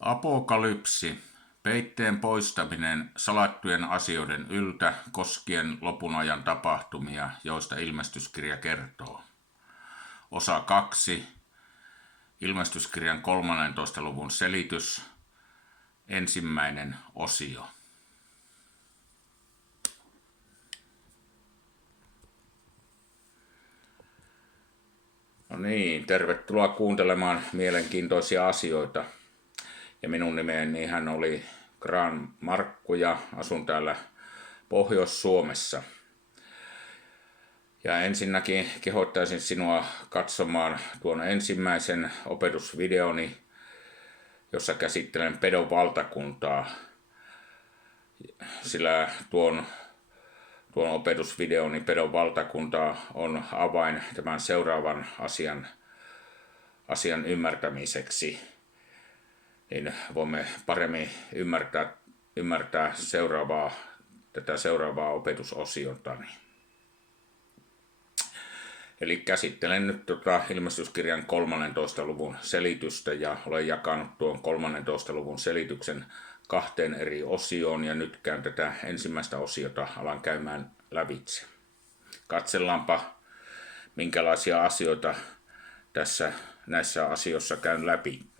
Apokalypsi. Peitteen poistaminen salattujen asioiden yltä koskien lopun ajan tapahtumia, joista ilmestyskirja kertoo. Osa 2. Ilmestyskirjan 13. luvun selitys. Ensimmäinen osio. No niin, tervetuloa kuuntelemaan mielenkiintoisia asioita. Ja minun nimeni hän oli Gran Markku ja asun täällä Pohjois-Suomessa. Ja ensinnäkin kehottaisin sinua katsomaan tuon ensimmäisen opetusvideoni, jossa käsittelen pedon valtakuntaa. Sillä tuon opetusvideoni pedon valtakunta on avain tämän seuraavan asian ymmärtämiseksi. Niin voimme paremmin ymmärtää tätä seuraavaa opetusosiota. Eli käsittelen nyt ilmestyskirjan 13. luvun selitystä ja olen jakanut tuon 13. luvun selityksen 2 eri osioon ja nyt käyn tätä ensimmäistä osiota alan käymään lävitse. Katsellaanpa minkälaisia asioita näissä asioissa käyn läpi.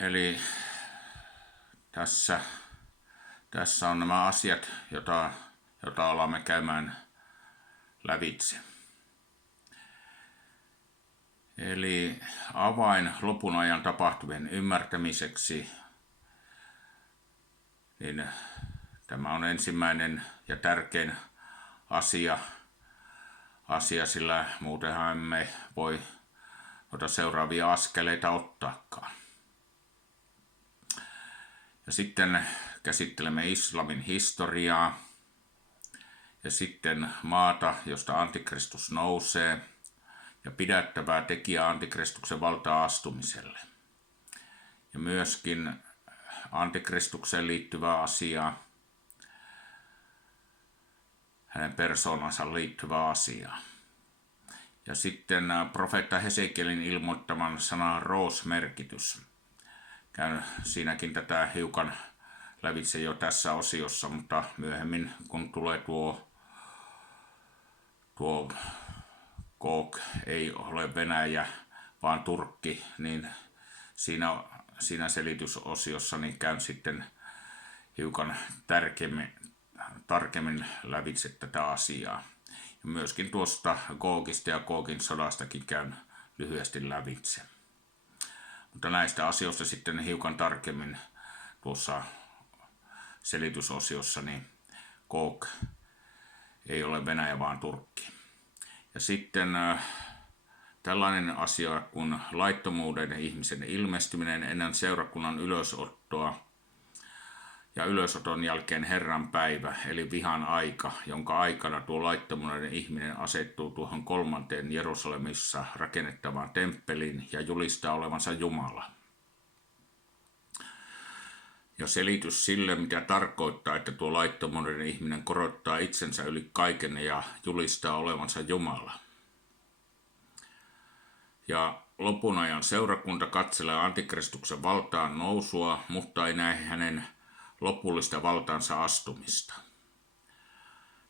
Eli tässä on nämä asiat, jota alamme käymään lävitse. Eli avain lopun ajan tapahtumien ymmärtämiseksi, niin tämä on ensimmäinen ja tärkein asia, sillä muutenhan emme voi seuraavia askeleita ottaakaan. Ja sitten käsittelemme islamin historiaa ja sitten maata, josta antikristus nousee ja pidättävää tekijää antikristuksen valtaa astumiselle. Ja myöskin antikristukseen liittyvää asiaa, hänen persoonansa liittyvää asiaa. Ja sitten profeetta Hesekielin ilmoittaman sanan roos-merkitys. Käyn siinäkin tätä hiukan lävitse jo tässä osiossa, mutta myöhemmin kun tulee tuo Gog ei ole Venäjä, vaan Turkki, niin siinä selitysosiossa niin käyn sitten hiukan tarkemmin lävitse tätä asiaa. Ja myöskin tuosta Gogista ja Gogin sodastakin käyn lyhyesti lävitse. Mutta näistä asioista sitten hiukan tarkemmin tuossa selitysosiossa, niin Gog ei ole Venäjä, vaan Turkki. Ja sitten tällainen asia kuin laittomuuden ihmisen ilmestyminen ennen seurakunnan ylösottoa ja ylösoton jälkeen Herran päivä, eli vihan aika, jonka aikana tuo laittomuuden ihminen asettuu tuohon 3. Jerusalemissa rakennettavaan temppeliin ja julistaa olevansa Jumala. Ja selitys sille, mitä tarkoittaa, että tuo laittomuuden ihminen korottaa itsensä yli kaiken ja julistaa olevansa Jumala. Ja lopun ajan seurakunta katselee antikristuksen valtaan nousua, mutta ei näe hänen lopullista valtaansa astumista.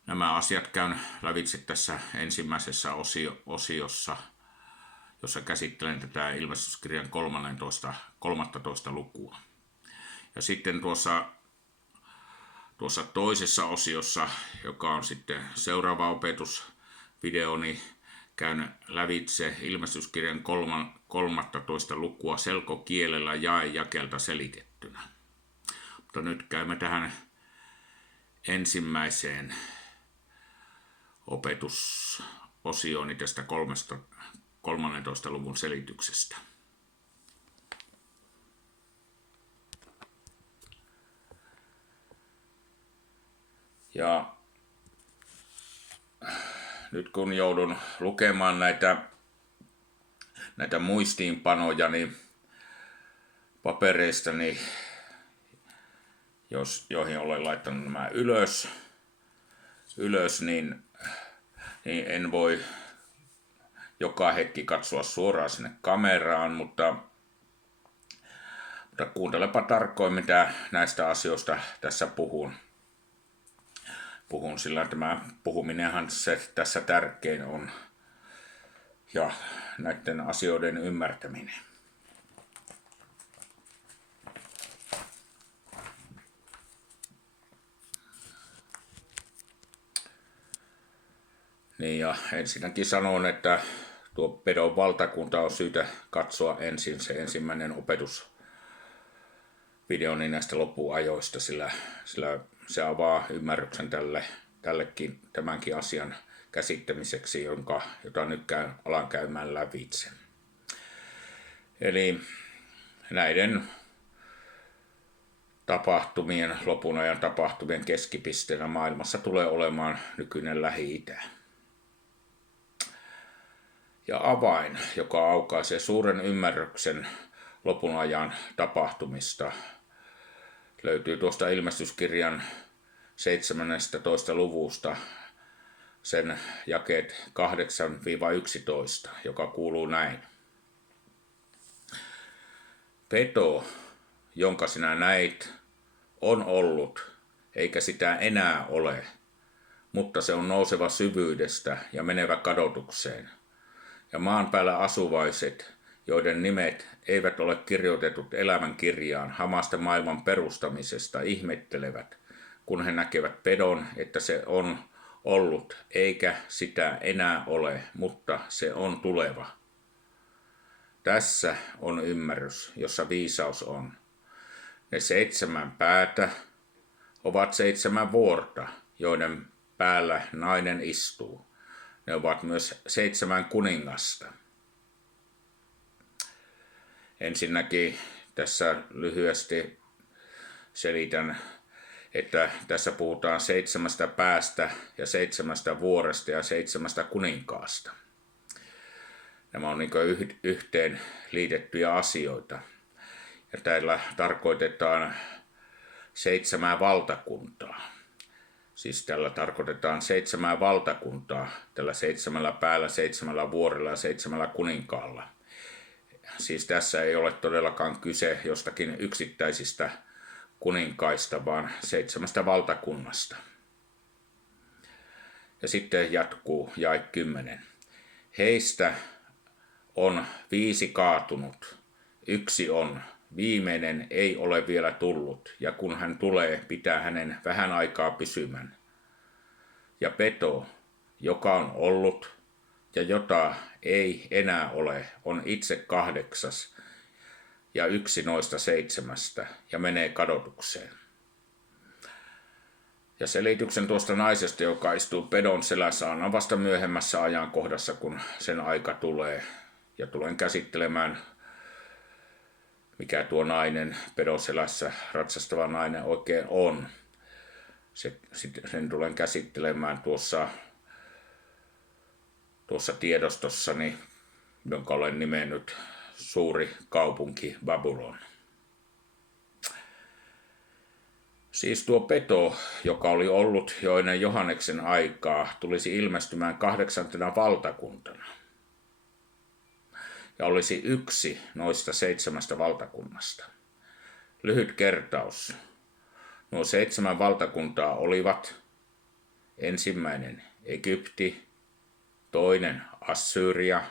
Nämä asiat käyn lävitse tässä ensimmäisessä osiossa, jossa käsittelen tätä ilmestyskirjan 13. lukua. Ja sitten tuossa toisessa osiossa, joka on sitten seuraava opetusvideo, niin käyn lävitse ilmestyskirjan 13. lukua selkokielellä jakeelta selitettynä. Mutta nyt käymme tähän ensimmäiseen opetusosiooni tästä 13. luvun selityksestä. Ja nyt kun joudun lukemaan näitä näitä muistiinpanojani papereistani, joihin olen laittanut nämä ylös niin en voi joka hetki katsoa suoraan sinne kameraan, mutta kuuntelepa tarkoin, mitä näistä asioista tässä puhun. Sillä tämä puhuminenhan se tässä tärkein on, ja näiden asioiden ymmärtäminen. Niin, ja ensinnäkin sanon, että tuo pedon valtakunta on syytä katsoa ensin se ensimmäinen opetusvideoni näistä loppuajoista, sillä se avaa ymmärryksen tämänkin asian käsittämiseksi, jota nyt alan käymään lävitse. Eli näiden lopun ajan tapahtumien keskipisteenä maailmassa tulee olemaan nykyinen Lähi-itä. Ja avain, joka aukaisee suuren ymmärryksen lopun ajan tapahtumista, löytyy tuosta ilmestyskirjan 17. luvusta, sen jakeet 8-11, joka kuuluu näin. Peto, jonka sinä näit, on ollut, eikä sitä enää ole, mutta se on nouseva syvyydestä ja menevä kadotukseen. Ja maan päällä asuvaiset, joiden nimet eivät ole kirjoitetut elämän kirjaan hamasta maailman perustamisesta, ihmettelevät, kun he näkevät pedon, että se on ollut, eikä sitä enää ole, mutta se on tuleva. Tässä on ymmärrys, jossa viisaus on. Ne 7 päätä ovat 7 vuorta, joiden päällä nainen istuu. Ne ovat myös 7 kuningasta. Ensinnäkin tässä lyhyesti selitän, että tässä puhutaan 7 päästä ja 7 vuoresta ja 7 kuninkaasta. Nämä on niin kuin yhteen liitettyjä asioita. Ja täällä tarkoitetaan 7 valtakuntaa. Siis tällä tarkoitetaan 7 valtakuntaa, tällä 7 päällä, 7 vuorella ja 7 kuninkaalla. Siis tässä ei ole todellakaan kyse jostakin yksittäisistä kuninkaista, vaan 7 valtakunnasta. Ja sitten jatkuu jae 10. Heistä on 5 kaatunut, 1 on, viimeinen ei ole vielä tullut, ja kun hän tulee, pitää hänen vähän aikaa pysymän. Ja peto, joka on ollut, ja jota ei enää ole, on itse 8, ja 1 noista 7, ja menee kadotukseen. Ja selityksen tuosta naisesta, joka istuu pedon selässä, annan vasta myöhemmässä ajankohdassa, kun sen aika tulee. Ja tulen käsittelemään, mikä tuo nainen, pedon selässä ratsastava nainen oikein on. Sen tulen käsittelemään tuossa tiedostossani, jonka olen nimennyt Suuri kaupunki Babylon. Siis tuo peto, joka oli ollut jo ennen Johanneksen aikaa, tulisi ilmestymään 8. valtakuntana. Ja olisi 1 noista 7 valtakunnasta. Lyhyt kertaus. Nuo 7 valtakuntaa olivat: ensimmäinen Egypti, toinen Assyria,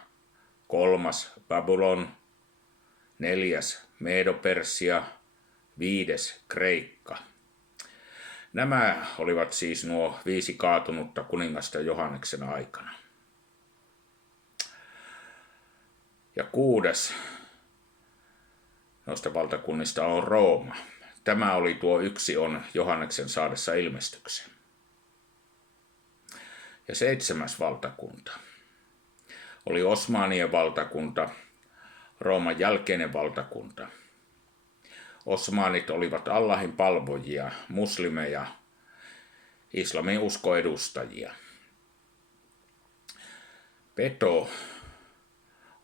3. Babylon, 4. Medo-Persia, 5. Kreikka. Nämä olivat siis nuo 5 kaatunutta kuningasta Johanneksen aikana. Ja 6. noista valtakunnista on Rooma. Tämä oli tuo 1 on Johanneksen saadessa ilmestyksen. Ja 7. valtakunta oli Osmanien valtakunta, Rooman jälkeinen valtakunta. Osmanit olivat Allahin palvojia, muslimeja, islamin uskoedustajia. Peto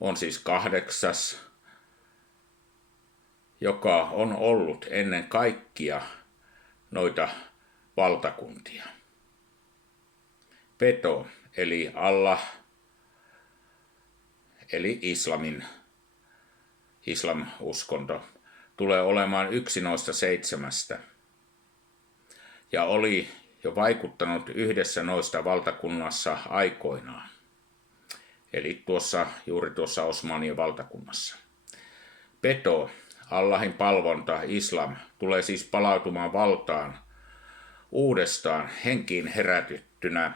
on siis 8., joka on ollut ennen kaikkia noita valtakuntia. Peto eli Allah, eli islam-uskonto, tulee olemaan yksi noista 7 ja oli jo vaikuttanut yhdessä noista valtakunnassa aikoinaan, eli juuri tuossa Osmanien valtakunnassa. Peto, Allahin palvonta, islam, tulee siis palautumaan valtaan uudestaan henkiin herätettynä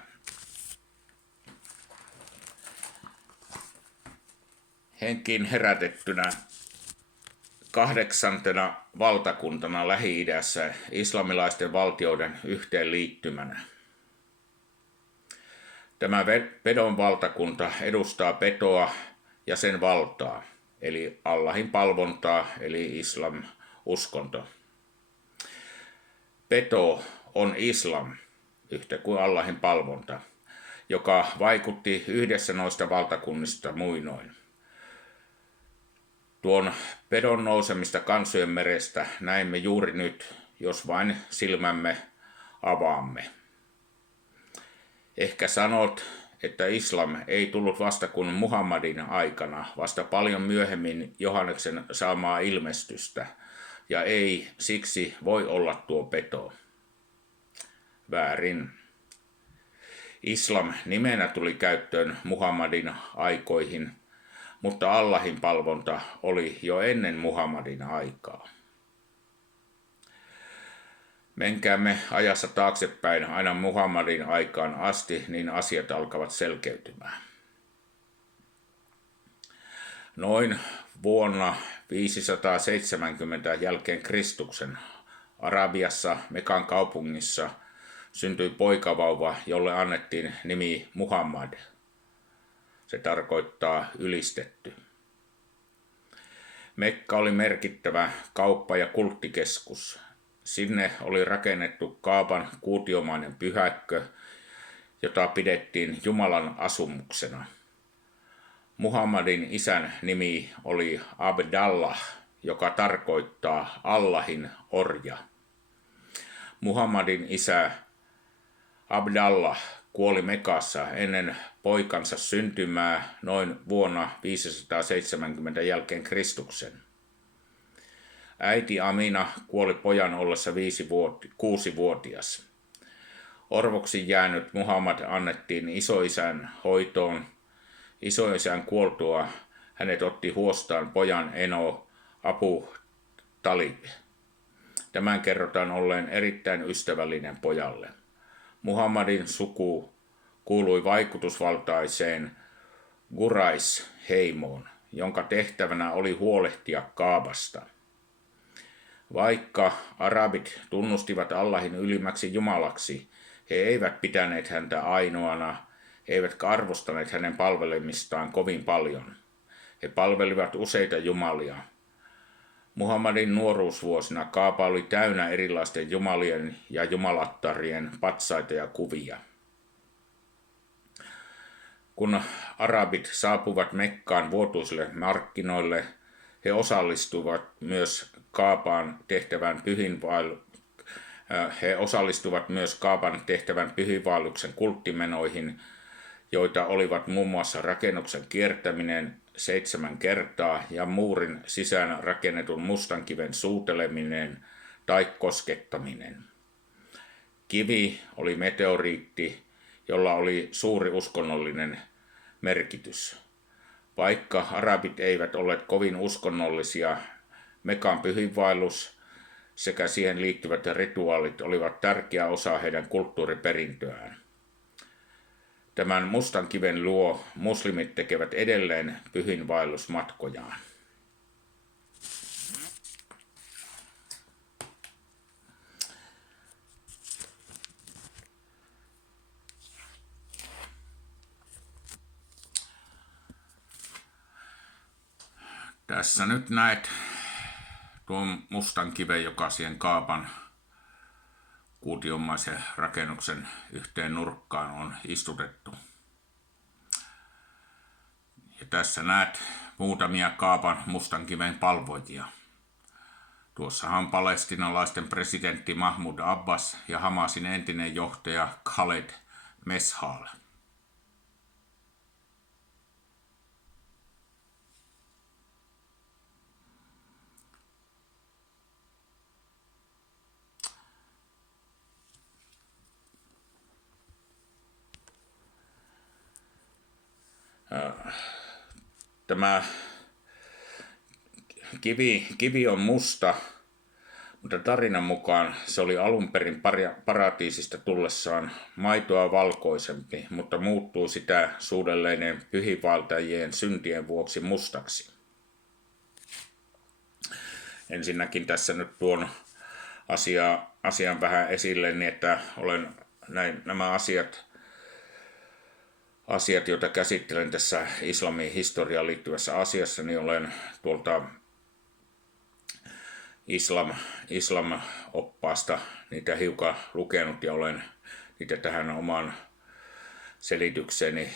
8. valtakuntana Lähi-idässä islamilaisten valtioiden yhteenliittymänä. Tämä Pedon valtakunta edustaa Petoa ja sen valtaa, eli Allahin palvontaa, eli islam-uskonto. Peto on islam, yhtä kuin Allahin palvonta, joka vaikutti yhdessä noista valtakunnista muinoin. Tuon pedon nousemista kansojen merestä näemme juuri nyt, jos vain silmämme avaamme. Ehkä sanot, että islam ei tullut vasta kuin Muhammadin aikana, vasta paljon myöhemmin Johanneksen saamaa ilmestystä, ja ei siksi voi olla tuo peto. Väärin. Islam nimenä tuli käyttöön Muhammadin aikoihin, mutta Allahin palvonta oli jo ennen Muhammadin aikaa. Menkäämme ajassa taaksepäin aina Muhammadin aikaan asti, niin asiat alkavat selkeytymään. Noin vuonna 570 jälkeen Kristuksen Arabiassa Mekan kaupungissa syntyi poikavauva, jolle annettiin nimi Muhammad. Se tarkoittaa ylistetty. Mekka oli merkittävä kauppa- ja kulttikeskus. Sinne oli rakennettu Kaaban kuutiomainen pyhäkkö, jota pidettiin Jumalan asumuksena. Muhammadin isän nimi oli Abdallah, joka tarkoittaa Allahin orja. Muhammadin isä Abdallah kuoli Mekassa ennen poikansa syntymää noin vuonna 570 jälkeen Kristuksen. Äiti Amina kuoli pojan ollessa 6-vuotias. Orvoksi jäänyt Muhammad annettiin isoisän hoitoon. Isoisän kuoltua hänet otti huostaan pojan eno Abu Talib. Tämän kerrotaan olleen erittäin ystävällinen pojalle. Muhammadin suku kuului vaikutusvaltaiseen Quraish-heimoon, jonka tehtävänä oli huolehtia Kaabasta. Vaikka arabit tunnustivat Allahin ylimmäksi jumalaksi, he eivät pitäneet häntä ainoana, eivätkä arvostaneet hänen palvelemistaan kovin paljon. He palvelivat useita jumalia. Muhammadin nuoruusvuosina Kaaba oli täynnä erilaisten jumalien ja jumalattarien patsaita ja kuvia. Kun arabit saapuvat Mekkaan vuotuisille markkinoille, he osallistuvat myös Kaaban tehtävän pyhiinvaelluksen kulttimenoihin, joita olivat muun muassa rakennuksen kiertäminen 7 kertaa ja muurin sisään rakennetun mustan kiven suuteleminen tai koskettaminen. Kivi oli meteoriitti, jolla oli suuri uskonnollinen merkitys. Vaikka arabit eivät olleet kovin uskonnollisia, Mekan pyhiinvaellus sekä siihen liittyvät rituaalit olivat tärkeä osa heidän kulttuuriperintöään. Tämän mustan kiven luo muslimit tekevät edelleen pyhiinvaellusmatkojaan. Tässä nyt näet tuon mustan kiven, joka siihen Kaaban kuutiomaisen rakennuksen yhteen nurkkaan on istutettu. Ja Ja tässä näet muutamia Kaaban Mustankiven palvojia. Tuossahan palestinalaisten presidentti Mahmoud Abbas ja Hamasin entinen johtaja Khaled Meshal. Tämä kivi on musta, mutta tarinan mukaan se oli alun perin paratiisista tullessaan maitoa valkoisempi, mutta muuttui sitä suudelleinen pyhiinvaeltajien syntien vuoksi mustaksi. Ensinnäkin tässä nyt tuon asian vähän esille, niin että olen nämä asiat, joita käsittelen tässä islamin historiaan liittyvässä asiassa, niin olen tuolta islam-oppaasta niitä hiukan lukenut ja olen niitä tähän oman selitykseeni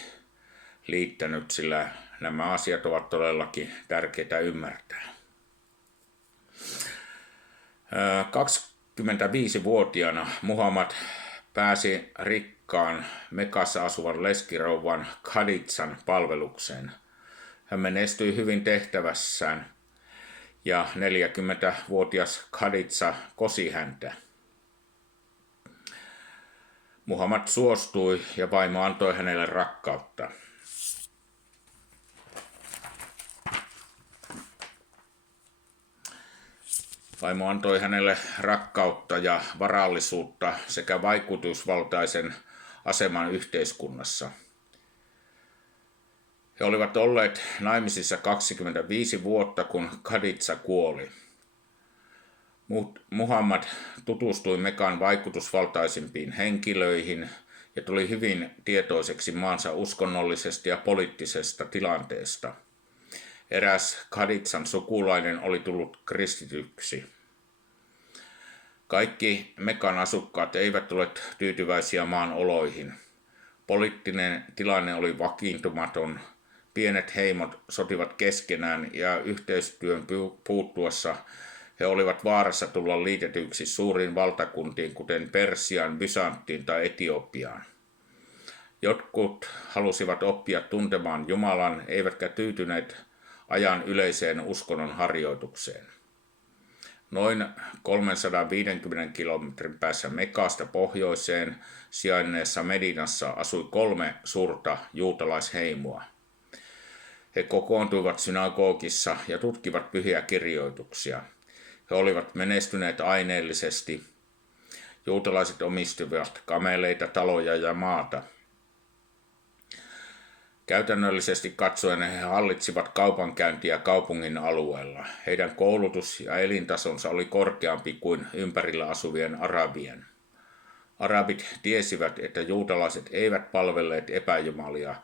liittänyt, sillä nämä asiat ovat todellakin tärkeitä ymmärtää. 25-vuotiaana Muhammad pääsi rikkaan Mekassa asuvan leskirouvan Khaditsan palvelukseen. Hän menestyi hyvin tehtävässään ja 40-vuotias Khaditsa kosi häntä. Muhammad suostui ja vaimo antoi hänelle rakkautta. Vaimo antoi hänelle rakkautta ja varallisuutta sekä vaikutusvaltaisen aseman yhteiskunnassa. He olivat olleet naimisissa 25 vuotta, kun Khaditsa kuoli. Muhammad tutustui Mekan vaikutusvaltaisimpiin henkilöihin ja tuli hyvin tietoiseksi maansa uskonnollisesta ja poliittisesta tilanteesta. Eräs Khaditsan sukulainen oli tullut kristityksi. Kaikki Mekan asukkaat eivät ole tyytyväisiä maan oloihin. Poliittinen tilanne oli vakiintumaton, pienet heimot sotivat keskenään ja yhteistyön puuttuessa he olivat vaarassa tulla liitetyiksi suuriin valtakuntiin, kuten Persiaan, Bysanttiin tai Etiopiaan. Jotkut halusivat oppia tuntemaan Jumalan, eivätkä tyytyneet ajan yleiseen uskonnon harjoitukseen. Noin 350 kilometrin päässä Mekasta pohjoiseen sijainneessa Medinassa asui 3 suurta juutalaisheimoa. He kokoontuivat synagogissa ja tutkivat pyhiä kirjoituksia. He olivat menestyneet aineellisesti. Juutalaiset omistivat kameleita, taloja ja maata. Käytännöllisesti katsoen he hallitsivat kaupankäyntiä kaupungin alueella. Heidän koulutus- ja elintasonsa oli korkeampi kuin ympärillä asuvien arabien. Arabit tiesivät, että juutalaiset eivät palvelleet epäjumalia,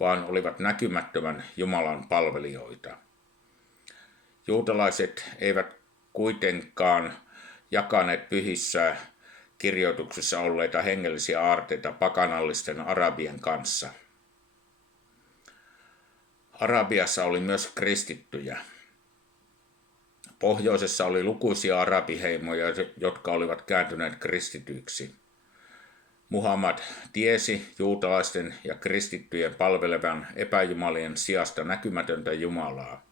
vaan olivat näkymättömän Jumalan palvelijoita. Juutalaiset eivät kuitenkaan jakaneet pyhissä kirjoituksissa olleita hengellisiä aarteita pakanallisten arabien kanssa. Arabiassa oli myös kristittyjä. Pohjoisessa oli lukuisia arabiheimoja, jotka olivat kääntyneet kristityiksi. Muhammad tiesi juutalaisten ja kristittyjen palvelevan epäjumalien sijasta näkymätöntä Jumalaa.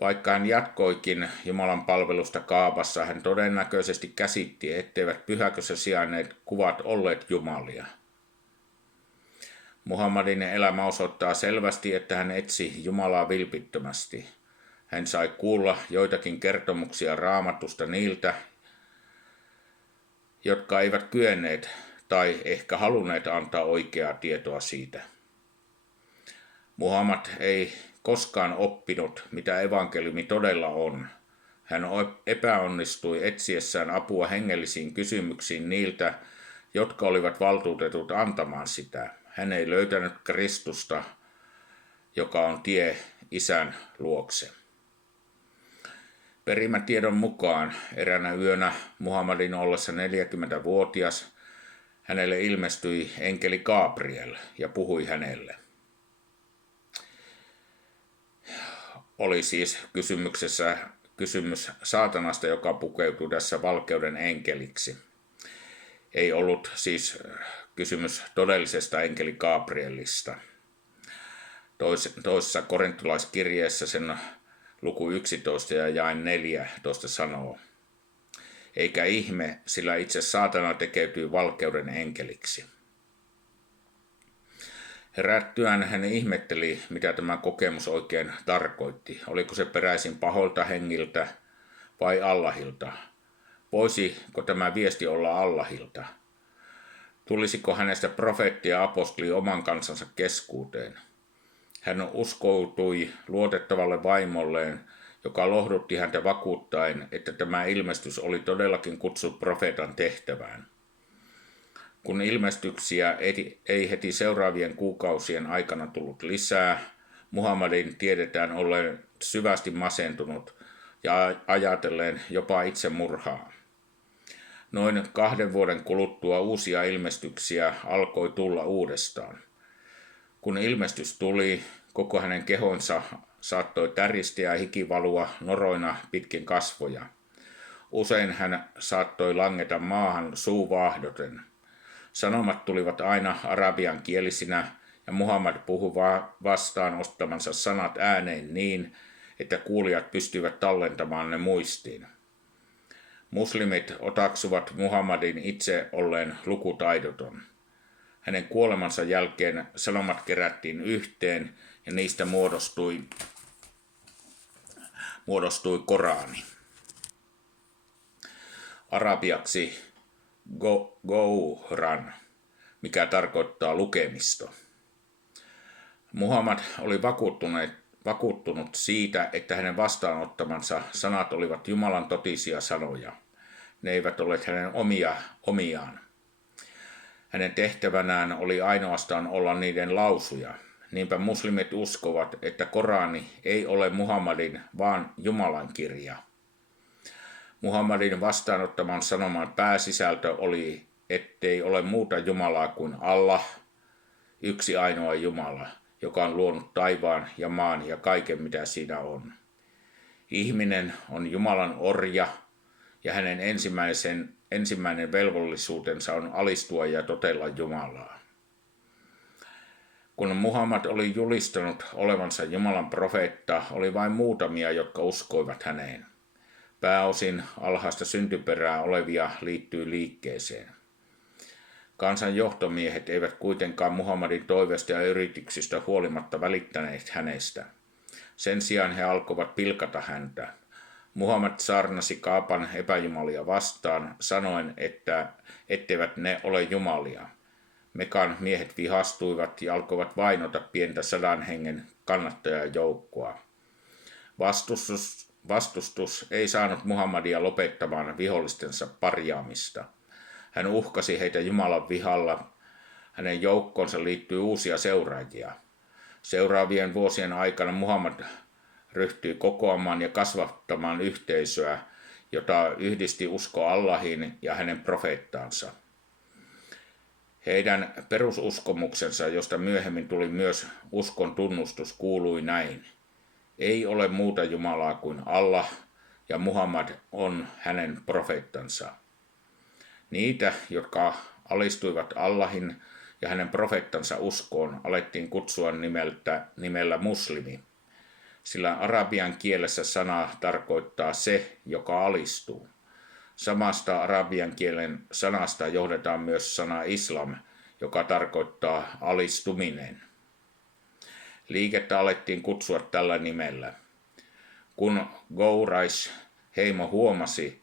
Vaikka hän jatkoikin Jumalan palvelusta Kaabassa, hän todennäköisesti käsitti, etteivät pyhäkössä sijainneet kuvat olleet jumalia. Muhammadin elämä osoittaa selvästi, että hän etsi Jumalaa vilpittömästi. Hän sai kuulla joitakin kertomuksia Raamatusta niiltä, jotka eivät kyenneet tai ehkä halunneet antaa oikeaa tietoa siitä. Muhammad ei koskaan oppinut, mitä evankeliumi todella on. Hän epäonnistui etsiessään apua hengellisiin kysymyksiin niiltä, jotka olivat valtuutetut antamaan sitä. Hän ei löytänyt Kristusta, joka on tie Isän luokse. Perimätiedon mukaan eräänä yönä Muhammadin ollessa 40-vuotias hänelle ilmestyi enkeli Gabriel ja puhui hänelle. oli siis kysymys saatanasta, joka pukeutui tässä valkeuden enkeliksi. Ei ollut siis kysymys todellisesta enkeli Gabrielista. Toisessa korintolaiskirjeessä sen luku 11 ja jae 14 sanoo: eikä ihme, sillä itse saatana tekeytyy valkeuden enkeliksi. Herättyään hän ihmetteli, mitä tämä kokemus oikein tarkoitti. Oliko se peräisin pahoilta hengiltä vai Allahilta? Voisiko tämä viesti olla Allahilta? Tulisiko hänestä profeetti ja apostoli oman kansansa keskuuteen? Hän uskoutui luotettavalle vaimolleen, joka lohdutti häntä vakuuttaen, että tämä ilmestys oli todellakin kutsu profeetan tehtävään. Kun ilmestyksiä ei heti seuraavien kuukausien aikana tullut lisää, Muhammadin tiedetään olleen syvästi masentunut ja ajatelleen jopa itsemurhaa. Noin 2 vuoden kuluttua uusia ilmestyksiä alkoi tulla uudestaan. Kun ilmestys tuli, koko hänen kehonsa saattoi täristä ja hikivalua noroina pitkin kasvoja. Usein hän saattoi langeta maahan suu vaahdoten. Sanomat tulivat aina arabian kielisinä ja Muhammad puhui vastaan ottamansa sanat ääneen niin, että kuulijat pystyivät tallentamaan ne muistiin. Muslimit otaksuvat Muhammadin itse olleen lukutaidoton. Hänen kuolemansa jälkeen sanomat kerättiin yhteen ja niistä muodostui Korani. Arabiaksi Gouran, mikä tarkoittaa lukemisto. Muhammad oli vakuuttunut siitä, että hänen vastaanottamansa sanat olivat Jumalan totisia sanoja. Ne eivät olleet hänen omiaan. Hänen tehtävänään oli ainoastaan olla niiden lausuja. Niinpä muslimit uskovat, että Korani ei ole Muhammadin, vaan Jumalan kirja. Muhammadin vastaanottaman sanoman pääsisältö oli, ettei ole muuta Jumalaa kuin Allah, yksi ainoa Jumala, joka on luonut taivaan ja maan ja kaiken mitä siinä on. Ihminen on Jumalan orja ja hänen ensimmäinen velvollisuutensa on alistua ja totella Jumalaa. Kun Muhammad oli julistanut olevansa Jumalan profeetta, oli vain muutamia, jotka uskoivat häneen. Pääosin alhaista syntyperää olevia liittyy liikkeeseen. Kansan johtomiehet eivät kuitenkaan Muhammadin toiveista ja yrityksistä huolimatta välittäneet hänestä. Sen sijaan he alkoivat pilkata häntä. Muhammad saarnasi Kaapan epäjumalia vastaan, sanoen, etteivät ne ole jumalia. Mekan miehet vihastuivat ja alkoivat vainota pientä 100 hengen kannattajajoukkoa. Vastustus ei saanut Muhammadia lopettamaan vihollistensa parjaamista. Hän uhkasi heitä Jumalan vihalla. Hänen joukkoonsa liittyy uusia seuraajia. Seuraavien vuosien aikana Muhammad ryhtyi kokoamaan ja kasvattamaan yhteisöä, jota yhdisti usko Allahiin ja hänen profeettaansa. Heidän perususkomuksensa, josta myöhemmin tuli myös uskon tunnustus, kuului näin: ei ole muuta Jumalaa kuin Allah, ja Muhammad on hänen profeettansa. Niitä, jotka alistuivat Allahin ja hänen profeettansa uskoon, alettiin kutsua nimellä muslimi, sillä arabian kielessä sana tarkoittaa se, joka alistuu. Samasta arabian kielen sanasta johdetaan myös sana islam, joka tarkoittaa alistuminen. Liikettä alettiin kutsua tällä nimellä. Kun Quraish-heimo huomasi,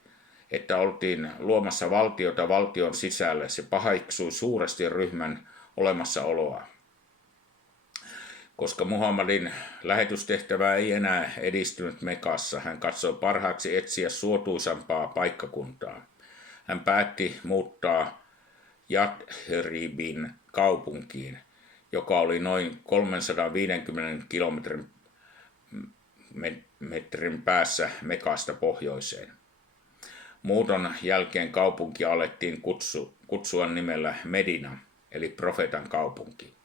että oltiin luomassa valtiota valtion sisälle, se paheksui suuresti ryhmän olemassaoloa. Koska Muhammadin lähetystehtävä ei enää edistynyt Mekassa, hän katsoi parhaaksi etsiä suotuisampaa paikkakuntaa. Hän päätti muuttaa Yathribin kaupunkiin, joka oli noin 350 kilometrin päässä Mekasta pohjoiseen. Muuton jälkeen kaupunki alettiin kutsua nimellä Medina, eli profeetan kaupunki.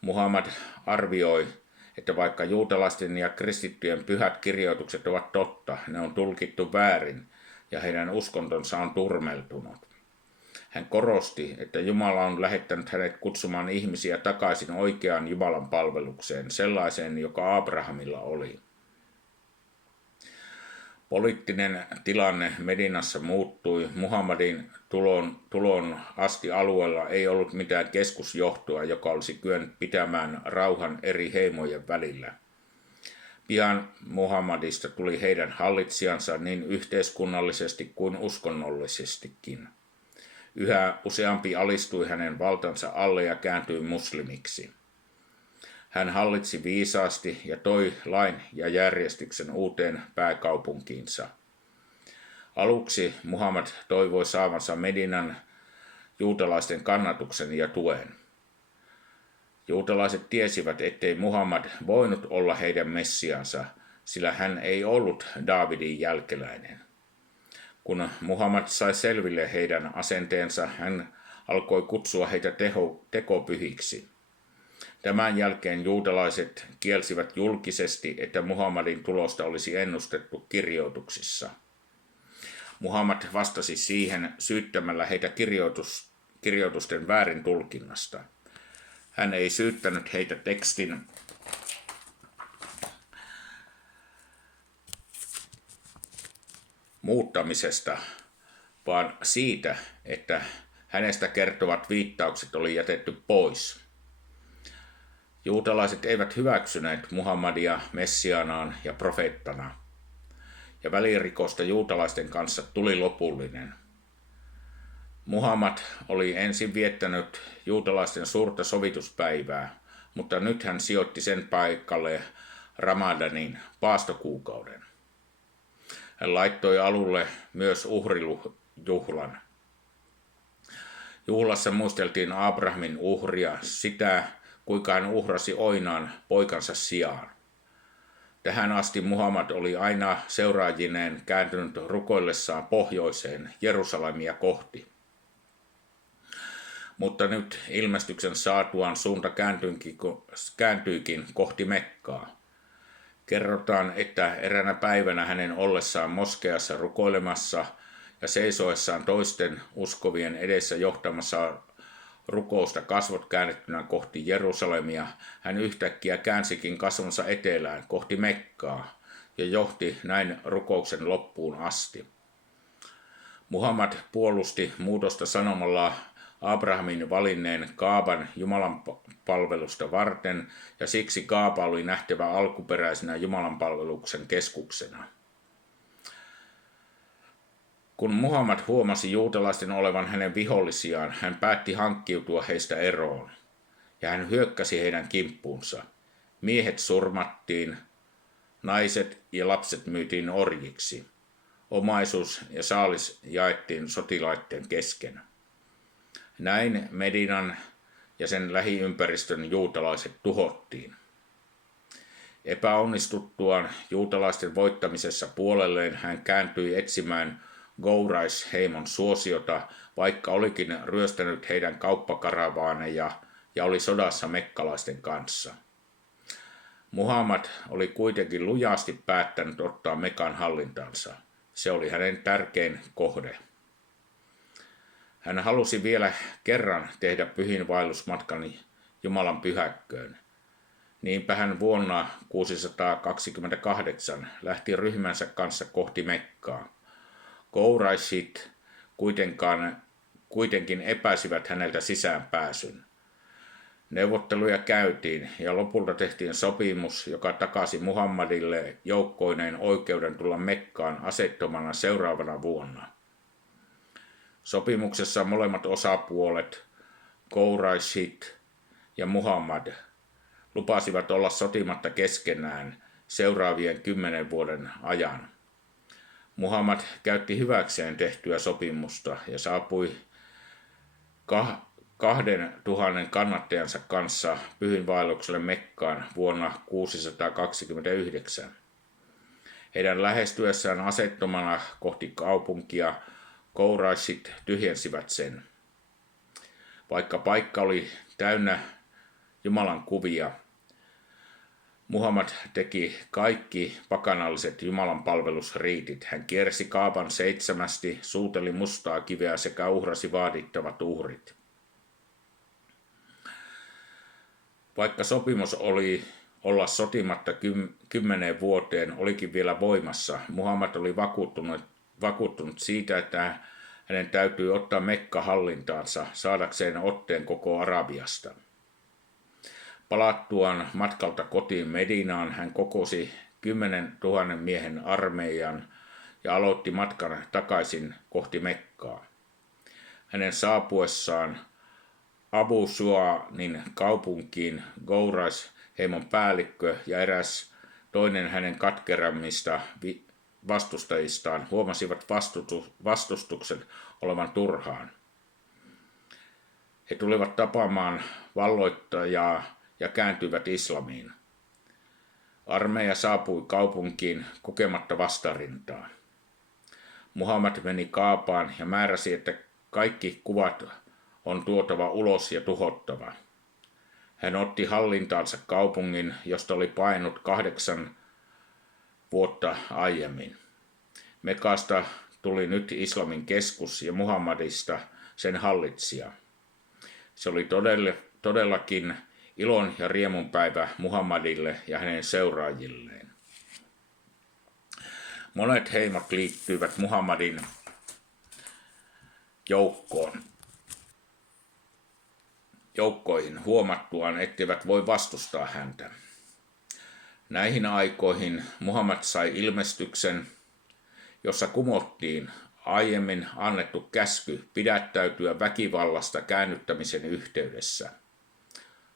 Muhammad arvioi, että vaikka juutalaisten ja kristittyjen pyhät kirjoitukset ovat totta, ne on tulkittu väärin ja heidän uskontonsa on turmeltunut. Hän korosti, että Jumala on lähettänyt hänet kutsumaan ihmisiä takaisin oikeaan Jumalan palvelukseen, sellaiseen, joka Abrahamilla oli. Poliittinen tilanne Medinassa muuttui. Muhammadin tulon asti alueella ei ollut mitään keskusjohtoa, joka olisi kyennyt pitämään rauhan eri heimojen välillä. Pian Muhammadista tuli heidän hallitsijansa niin yhteiskunnallisesti kuin uskonnollisestikin. Yhä useampi alistui hänen valtansa alle ja kääntyi muslimiksi. Hän hallitsi viisaasti ja toi lain ja järjestyksen uuteen pääkaupunkiinsa. Aluksi Muhammad toivoi saavansa Medinan juutalaisten kannatuksen ja tuen. Juutalaiset tiesivät, ettei Muhammad voinut olla heidän messiansa, sillä hän ei ollut Daavidin jälkeläinen. Kun Muhammad sai selville heidän asenteensa, hän alkoi kutsua heitä tekopyhiksi. Tämän jälkeen juutalaiset kielsivät julkisesti, että Muhammadin tulosta olisi ennustettu kirjoituksissa. Muhammad vastasi siihen syyttämällä heitä kirjoitusten väärin tulkinnasta. Hän ei syyttänyt heitä tekstin muuttamisesta, vaan siitä, että hänestä kertovat viittaukset oli jätetty pois. Juutalaiset eivät hyväksyneet Muhammadia messianaan ja profeettana, ja välirikosta juutalaisten kanssa tuli lopullinen. Muhammad oli ensin viettänyt juutalaisten suurta sovituspäivää, mutta nyt hän sijoitti sen paikalle Ramadanin paastokuukauden. Hän laittoi alulle myös uhrijuhlan. Juhlassa muisteltiin Abrahamin uhria, sitä kuinka hän uhrasi oinaan poikansa sijaan. Tähän asti Muhammad oli aina seuraajineen kääntynyt rukoillessaan pohjoiseen Jerusalemia kohti. Mutta nyt ilmestyksen saatuaan suunta kääntyikin kohti Mekkaa. Kerrotaan, että eräänä päivänä hänen ollessaan moskeassa rukoilemassa ja seisoessaan toisten uskovien edessä johtamassa rukousta kasvot käännettynä kohti Jerusalemia, hän yhtäkkiä käänsikin kasvonsa etelään kohti Mekkaa ja johti näin rukouksen loppuun asti. Muhammad puolusti muutosta sanomalla Abrahamin valinneen Kaaban Jumalan palvelusta varten, ja siksi Kaaba oli nähtävä alkuperäisenä Jumalan palveluksen keskuksena. Kun Muhammad huomasi juutalaisten olevan hänen vihollisiaan, hän päätti hankkiutua heistä eroon, ja hän hyökkäsi heidän kimppuunsa. Miehet surmattiin, naiset ja lapset myytiin orjiksi. Omaisuus ja saalis jaettiin sotilaiden kesken. Näin Medinan ja sen lähiympäristön juutalaiset tuhottiin. Epäonnistuttuaan juutalaisten voittamisessa puolelleen hän kääntyi etsimään Gourais-heimon suosiota, vaikka olikin ryöstänyt heidän kauppakaravaanejaan ja oli sodassa mekkalaisten kanssa. Muhammad oli kuitenkin lujasti päättänyt ottaa Mekan hallintansa. Se oli hänen tärkein kohde. Hän halusi vielä kerran tehdä pyhinvaellusmatkan Jumalan pyhäkköön. Niinpä hän vuonna 628 lähti ryhmänsä kanssa kohti Mekkaa. Qouraisit kuitenkin epäsivät häneltä sisäänpääsyn. Neuvotteluja käytiin ja lopulta tehtiin sopimus, joka takasi Muhammadille joukkoineen oikeuden tulla Mekkaan aseettomana seuraavana vuonna. Sopimuksessa molemmat osapuolet, Qouraisit ja Muhammad, lupasivat olla sotimatta keskenään seuraavien 10 vuoden ajan. Muhammad käytti hyväkseen tehtyä sopimusta ja saapui 2000 kannattajansa kanssa pyhinvaellukselle Mekkaan vuonna 629. Heidän lähestyessään asettomana kohti kaupunkia Qouraisit tyhjensivät sen. Vaikka paikka oli täynnä Jumalan kuvia, Muhammad teki kaikki pakanalliset Jumalan palvelusriitit. Hän kiersi Kaaban 7, suuteli mustaa kiveä sekä uhrasi vaadittavat uhrit. Vaikka sopimus oli olla sotimatta 10 vuoteen olikin vielä voimassa, Muhammad oli vakuuttunut siitä, että hänen täytyy ottaa Mekka hallintaansa saadakseen otteen koko Arabiasta. Palattuaan matkalta kotiin Medinaan hän kokosi 10 000 miehen armeijan ja aloitti matkan takaisin kohti Mekkaa. Hänen saapuessaan Abu Suanin kaupunkiin Gourais heimon päällikkö ja eräs toinen hänen katkerammista vastustajistaan huomasivat vastustuksen olevan turhaan. He tulivat tapaamaan valloittajaa ja kääntyivät islamiin. Armeija saapui kaupunkiin kokematta vastarintaa. Muhammad meni Kaabaan ja määräsi, että kaikki kuvat on tuotava ulos ja tuhottava. Hän otti hallintaansa kaupungin, josta oli painut 8 vuotta aiemmin. Mekasta tuli nyt islamin keskus ja Muhammadista sen hallitsija. Se oli todellakin ilon ja riemun päivä Muhammadille ja hänen seuraajilleen. Monet heimot liittyivät Muhammadin joukkoihin huomattuaan, etteivät voi vastustaa häntä. Näihin aikoihin Muhammad sai ilmestyksen, jossa kumottiin aiemmin annettu käsky pidättäytyä väkivallasta käännyttämisen yhteydessä.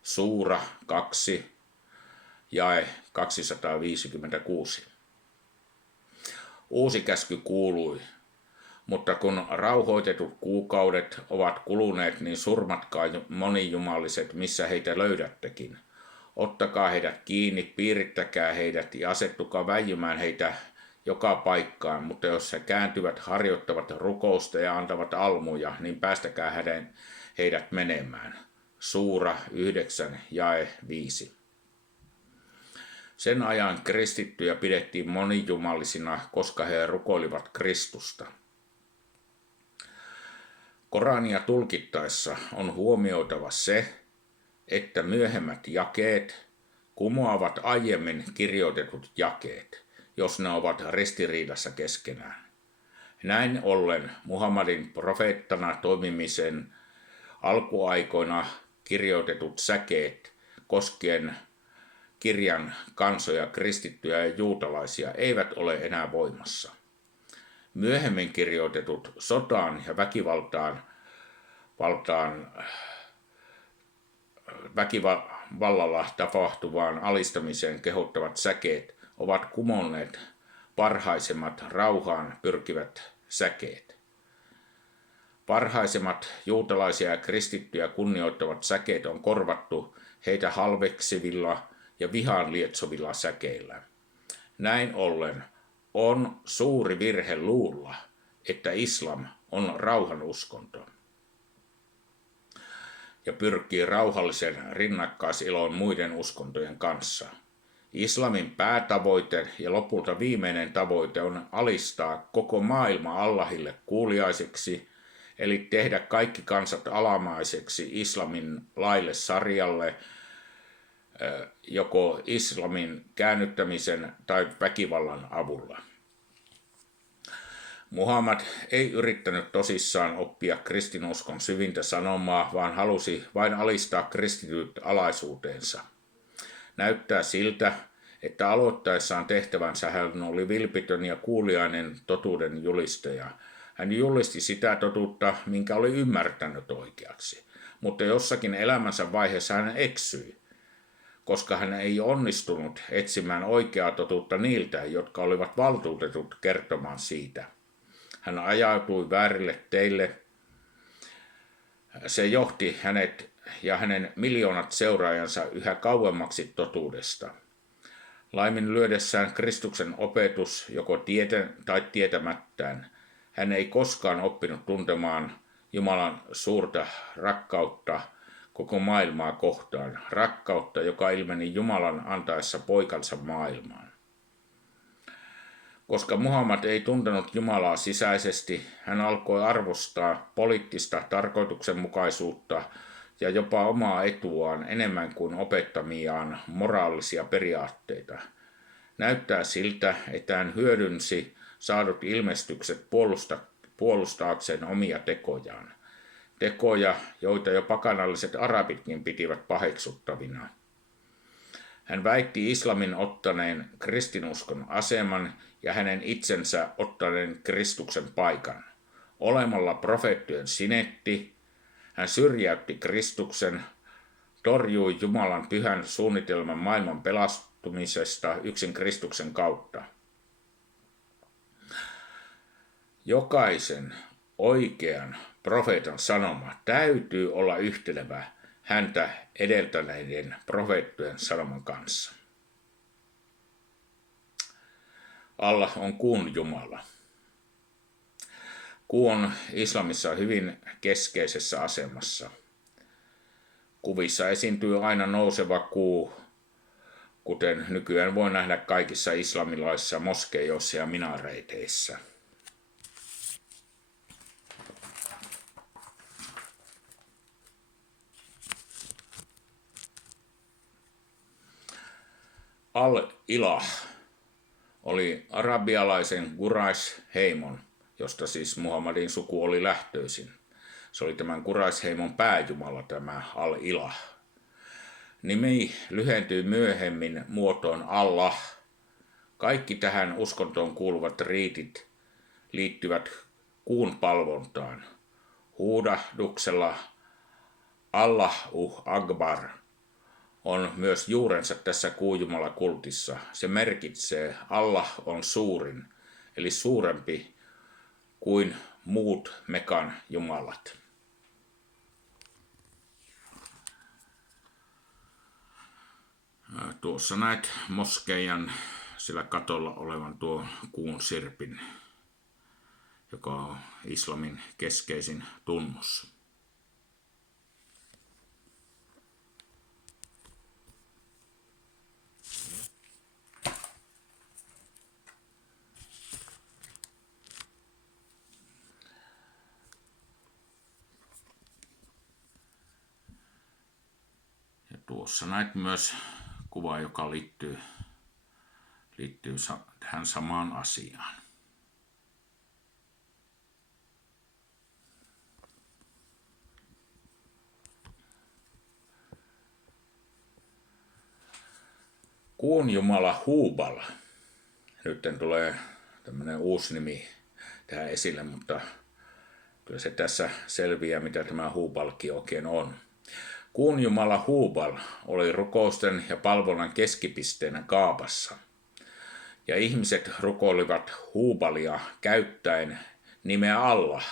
Suura 2, jae 256. Uusi käsky kuului, mutta kun rauhoitetut kuukaudet ovat kuluneet, niin surmatkaa monijumaliset, missä heitä löydättekin. Ottakaa heidät kiinni, piirittäkää heidät ja asettukaa väijymään heitä joka paikkaan, mutta jos he kääntyvät, harjoittavat rukousta ja antavat almuja, niin päästäkää heidät menemään. Suura 9, jae 5. Sen ajan kristittyjä pidettiin monijumalisina, koska he rukoilivat Kristusta. Korania tulkittaessa on huomioitava se, että myöhemmät jakeet kumoavat aiemmin kirjoitetut jakeet, jos ne ovat ristiriidassa keskenään. Näin ollen Muhammadin profeettana toimimisen alkuaikoina kirjoitetut säkeet koskien kirjan kansoja, kristittyjä ja juutalaisia eivät ole enää voimassa. Myöhemmin kirjoitetut sotaan ja väkivallalla tapahtuvaan alistamiseen kehottavat säkeet ovat kumonneet parhaisemmat rauhaan pyrkivät säkeet. Parhaisemmat juutalaisia ja kristittyjä kunnioittavat säkeet on korvattu heitä halveksivilla ja vihaan lietsovilla säkeillä. Näin ollen on suuri virhe luulla, että islam on rauhan uskonto ja pyrkii rauhalliseen rinnakkaisiloon muiden uskontojen kanssa. Islamin päätavoite ja lopulta viimeinen tavoite on alistaa koko maailma Allahille kuuliaiseksi, eli tehdä kaikki kansat alamaiseksi islamin laille sarjalle, joko islamin käännyttämisen tai väkivallan avulla. Muhammad ei yrittänyt tosissaan oppia kristinuskon syvintä sanomaa, vaan halusi vain alistaa kristityt alaisuuteensa. Näyttää siltä, että aloittaessaan tehtävänsä hän oli vilpitön ja kuuliainen totuuden julistaja. Hän julisti sitä totuutta, minkä oli ymmärtänyt oikeaksi, mutta jossakin elämänsä vaiheessa hän eksyi, koska hän ei onnistunut etsimään oikeaa totuutta niiltä, jotka olivat valtuutetut kertomaan siitä. Hän ajautui väärille teille. Se johti hänet ja hänen miljoonat seuraajansa yhä kauemmaksi totuudesta. Laiminlyödessään Kristuksen opetus joko tieten tai tietämättään, hän ei koskaan oppinut tuntemaan Jumalan suurta rakkautta koko maailmaa kohtaan, rakkautta, joka ilmeni Jumalan antaessa poikansa maailmaan. Koska Muhammad ei tuntenut Jumalaa sisäisesti, hän alkoi arvostaa poliittista tarkoituksenmukaisuutta ja jopa omaa etuaan enemmän kuin opettamiaan moraalisia periaatteita. Näyttää siltä, että hän hyödynsi saadut ilmestykset puolustaakseen omia tekojaan. Tekoja, joita jo pakanalliset arabitkin pitivät paheksuttavina. Hän väitti islamin ottaneen kristinuskon aseman ja hänen itsensä ottaneen Kristuksen paikan. Olemalla profeettien sinetti, hän syrjäytti Kristuksen, torjui Jumalan pyhän suunnitelman maailman pelastumisesta yksin Kristuksen kautta. Jokaisen oikean profeetan sanoma täytyy olla yhtenevä häntä edeltäneiden profeettien sanoman kanssa. Allah on kuun Jumala. Kuu on islamissa hyvin keskeisessä asemassa. Kuvissa esiintyy aina nouseva kuu, kuten nykyään voi nähdä kaikissa islamilaisissa moskeijoissa ja minareiteissä. Al-Ilah oli arabialaisen Quraysh-heimon, josta siis Muhammadin suku oli lähtöisin. Se oli tämän Quraysh-heimon pääjumala, tämä Al-Ilah. Nimi lyhentyi myöhemmin muotoon Allah. Kaikki tähän uskontoon kuuluvat riitit liittyvät kuun palvontaan. Huudahduksella Allahu Akbar on myös juurensa tässä kuujumalakultissa. Se merkitsee Allah on suurin, eli suurempi kuin muut Mekan jumalat. Tuossa näet moskeijan sillä katolla olevan tuo kuun sirpin, joka on islamin keskeisin tunnus. Ja tuossa näet myös kuva, joka liittyy tähän samaan asiaan. Kuun jumala Hubal. Nyt tulee tämmöinen uusi nimi tähän esille, mutta kyllä se tässä selviää, mitä tämä Hubalki oikein on. Kuun jumala Hubal oli rukousten ja palvonnan keskipisteenä Kaabassa. Ja ihmiset rukoilivat Hubalia käyttäen nimeä Allah.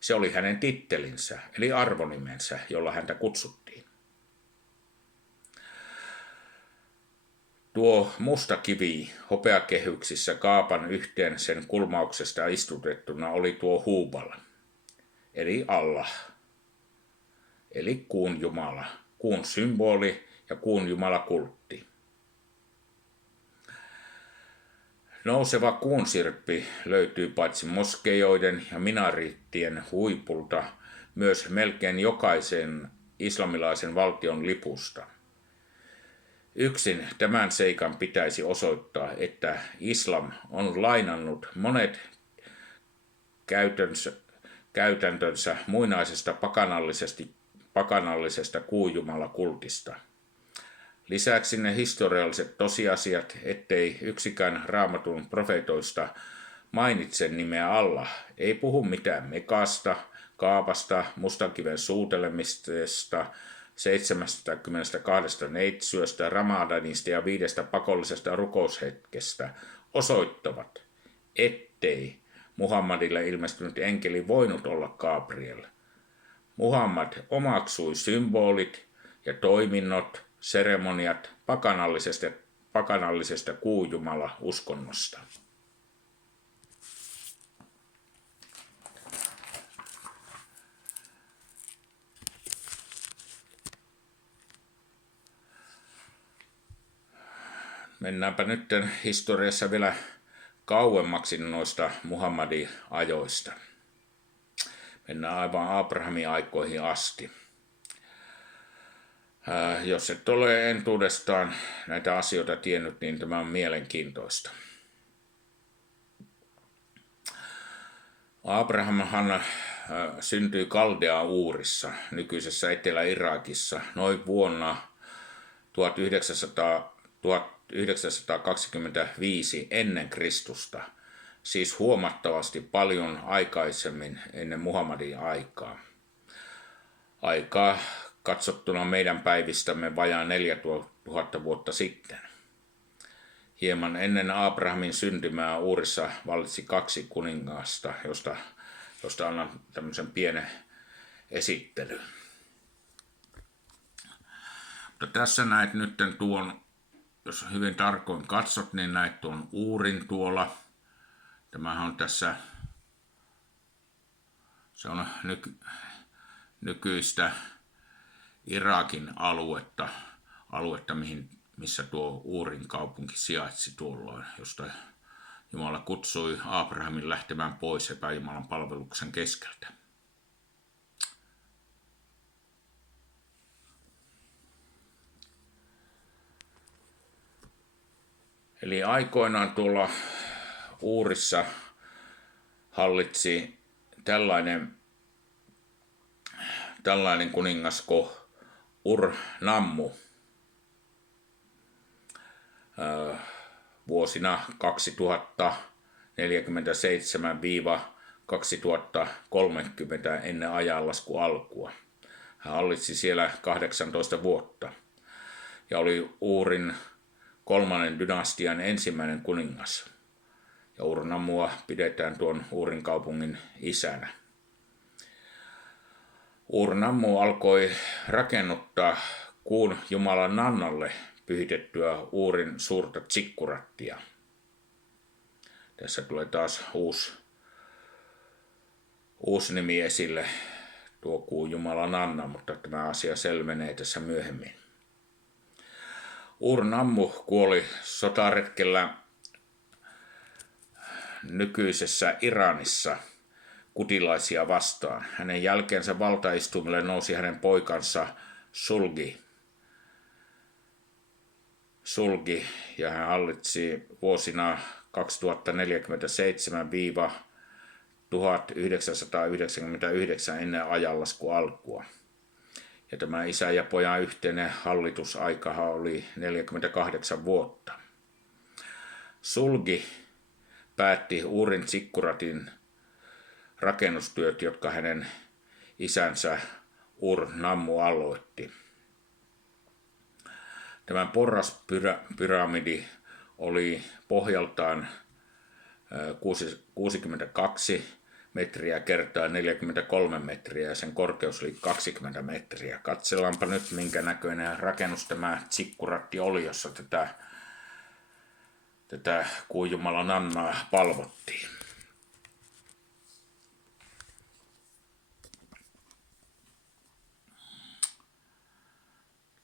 Se oli hänen tittelinsä, eli arvonimensä, jolla häntä kutsuttiin. Tuo musta kivi hopeakehyksissä Kaaban yhteen sen kulmauksesta istutettuna oli tuo Hubal, eli Allah, eli kuun jumala, kuun symboli ja kuun jumalakultti. Nouseva kuunsirppi löytyy paitsi moskeijoiden ja minariittien huipulta myös melkein jokaisen islamilaisen valtion lipusta. Yksin tämän seikan pitäisi osoittaa, että islam on lainannut monet käytäntönsä muinaisesta pakanallisesta kuujumalakultista. Lisäksi ne historialliset tosiasiat, ettei yksikään raamatun profeetoista mainitse nimeä Allah, ei puhu mitään Mekasta, Kaabasta, mustankiven suutelemisesta, 72 neitsyöstä, Ramadanista ja 5 pakollisesta rukoushetkestä, osoittavat, ettei Muhammadille ilmestynyt enkeli voinut olla Gabriel. Muhammad omaksui symbolit ja toiminnot, seremoniat pakanallisesta kuujumala-uskonnosta. Mennäänpä nyt historiassa vielä kauemmaksi noista Muhammadin ajoista. Mennään aivan Abrahamin aikoihin asti. Jos et ole entuudestaan näitä asioita tiennyt, niin tämä on mielenkiintoista. Abrahamhan syntyi Kaldea-Uurissa, nykyisessä Etelä-Irakissa, noin vuonna 1925 ennen Kristusta, siis huomattavasti paljon aikaisemmin ennen Muhammadin aikaa. Aikaa katsottuna meidän päivistämme vajaa 4000 vuotta sitten. Hieman ennen Abrahamin syntymää Uurissa vallitsi 2 kuningasta, josta annan tämmöisen pienen esittelyn. Mutta tässä näet nyt tuon, jos hyvin tarkoin katsot, niin näet tuon Uurin tuolla. Tämähän on tässä, se on nykyistä Irakin aluetta, missä tuo Uurin kaupunki sijaitsi tuolloin, josta Jumala kutsui Abrahamin lähtemään pois epäjumalan palveluksen keskeltä. Eli aikoinaan tuolla Uurissa hallitsi tällainen kuningas kuin Ur-Nammu vuosina 2047-2030 ennen ajanlaskun alkua. Hän hallitsi siellä 18 vuotta ja oli Uurin 3. dynastian ensimmäinen kuningas. Ja Ur-Nammua pidetään tuon Uurin kaupungin isänä. Ur-Nammu alkoi rakennuttaa kuun jumalan Nannalle pyhitettyä Uurin suurta tsikkurattia. Tässä tulee taas uusi nimi esille, tuo kuun jumala Nanna, mutta tämä asia selvenee tässä myöhemmin. Ur-Nammu kuoli sotaretkellä nykyisessä Iranissa kutilaisia vastaan. Hänen jälkeensä valtaistumille nousi hänen poikansa Sulgi ja hän hallitsi vuosina 2047-1999 ennen ajanlaskun alkua. Ja tämä isän ja pojan yhteinen hallitusaikahan oli 48 vuotta. Sulgi päätti Uurin tsikkuratin rakennustyöt, jotka hänen isänsä Ur-Nammu aloitti. Tämä porraspyramidi oli pohjaltaan 62 metriä kertaa 43 metriä ja sen korkeus oli 20 metriä. Katsellaanpa nyt, minkä näköinen rakennus tämä tsikkuratti oli, jossa tätä kuun jumalan Nannaa palvottiin.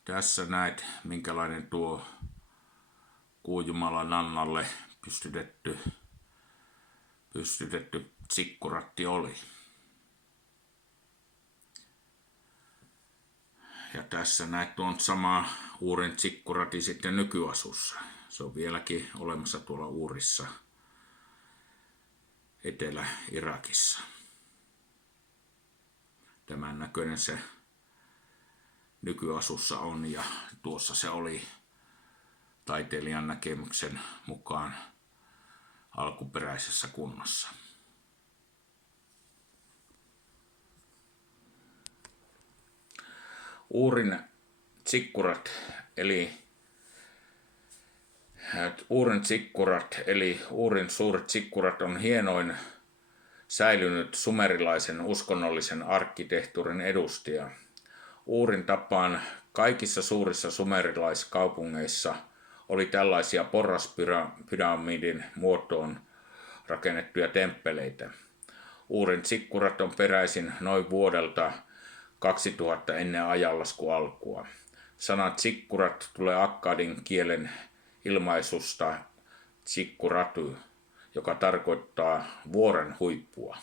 Tässä näet, minkälainen tuo kuun jumalan Nannalle pystytetty tsikkuratti oli. Ja tässä näet tuon sama Uurin tsikkurati sitten nykyasussa. Se on vieläkin olemassa tuolla Uurissa, Etelä-Irakissa. Tämän näköinen se nykyasussa on ja tuossa se oli taiteilijan näkemyksen mukaan alkuperäisessä kunnossa. Uurin tsikkurat eli Uurin suuret tsikkurat on hienoin säilynyt sumerilaisen uskonnollisen arkkitehtuurin edustaja. Uurin tapaan kaikissa suurissa sumerilaiskaupungeissa oli tällaisia porraspyramidin muotoon rakennettuja temppeleitä. Uurin tsikkurat on peräisin noin vuodelta 2000 ennen ajanlaskun alkua. Sana tsikkurat tulee akkadin kielen ilmaisusta Tsikkuratu, joka tarkoittaa vuoren huippua.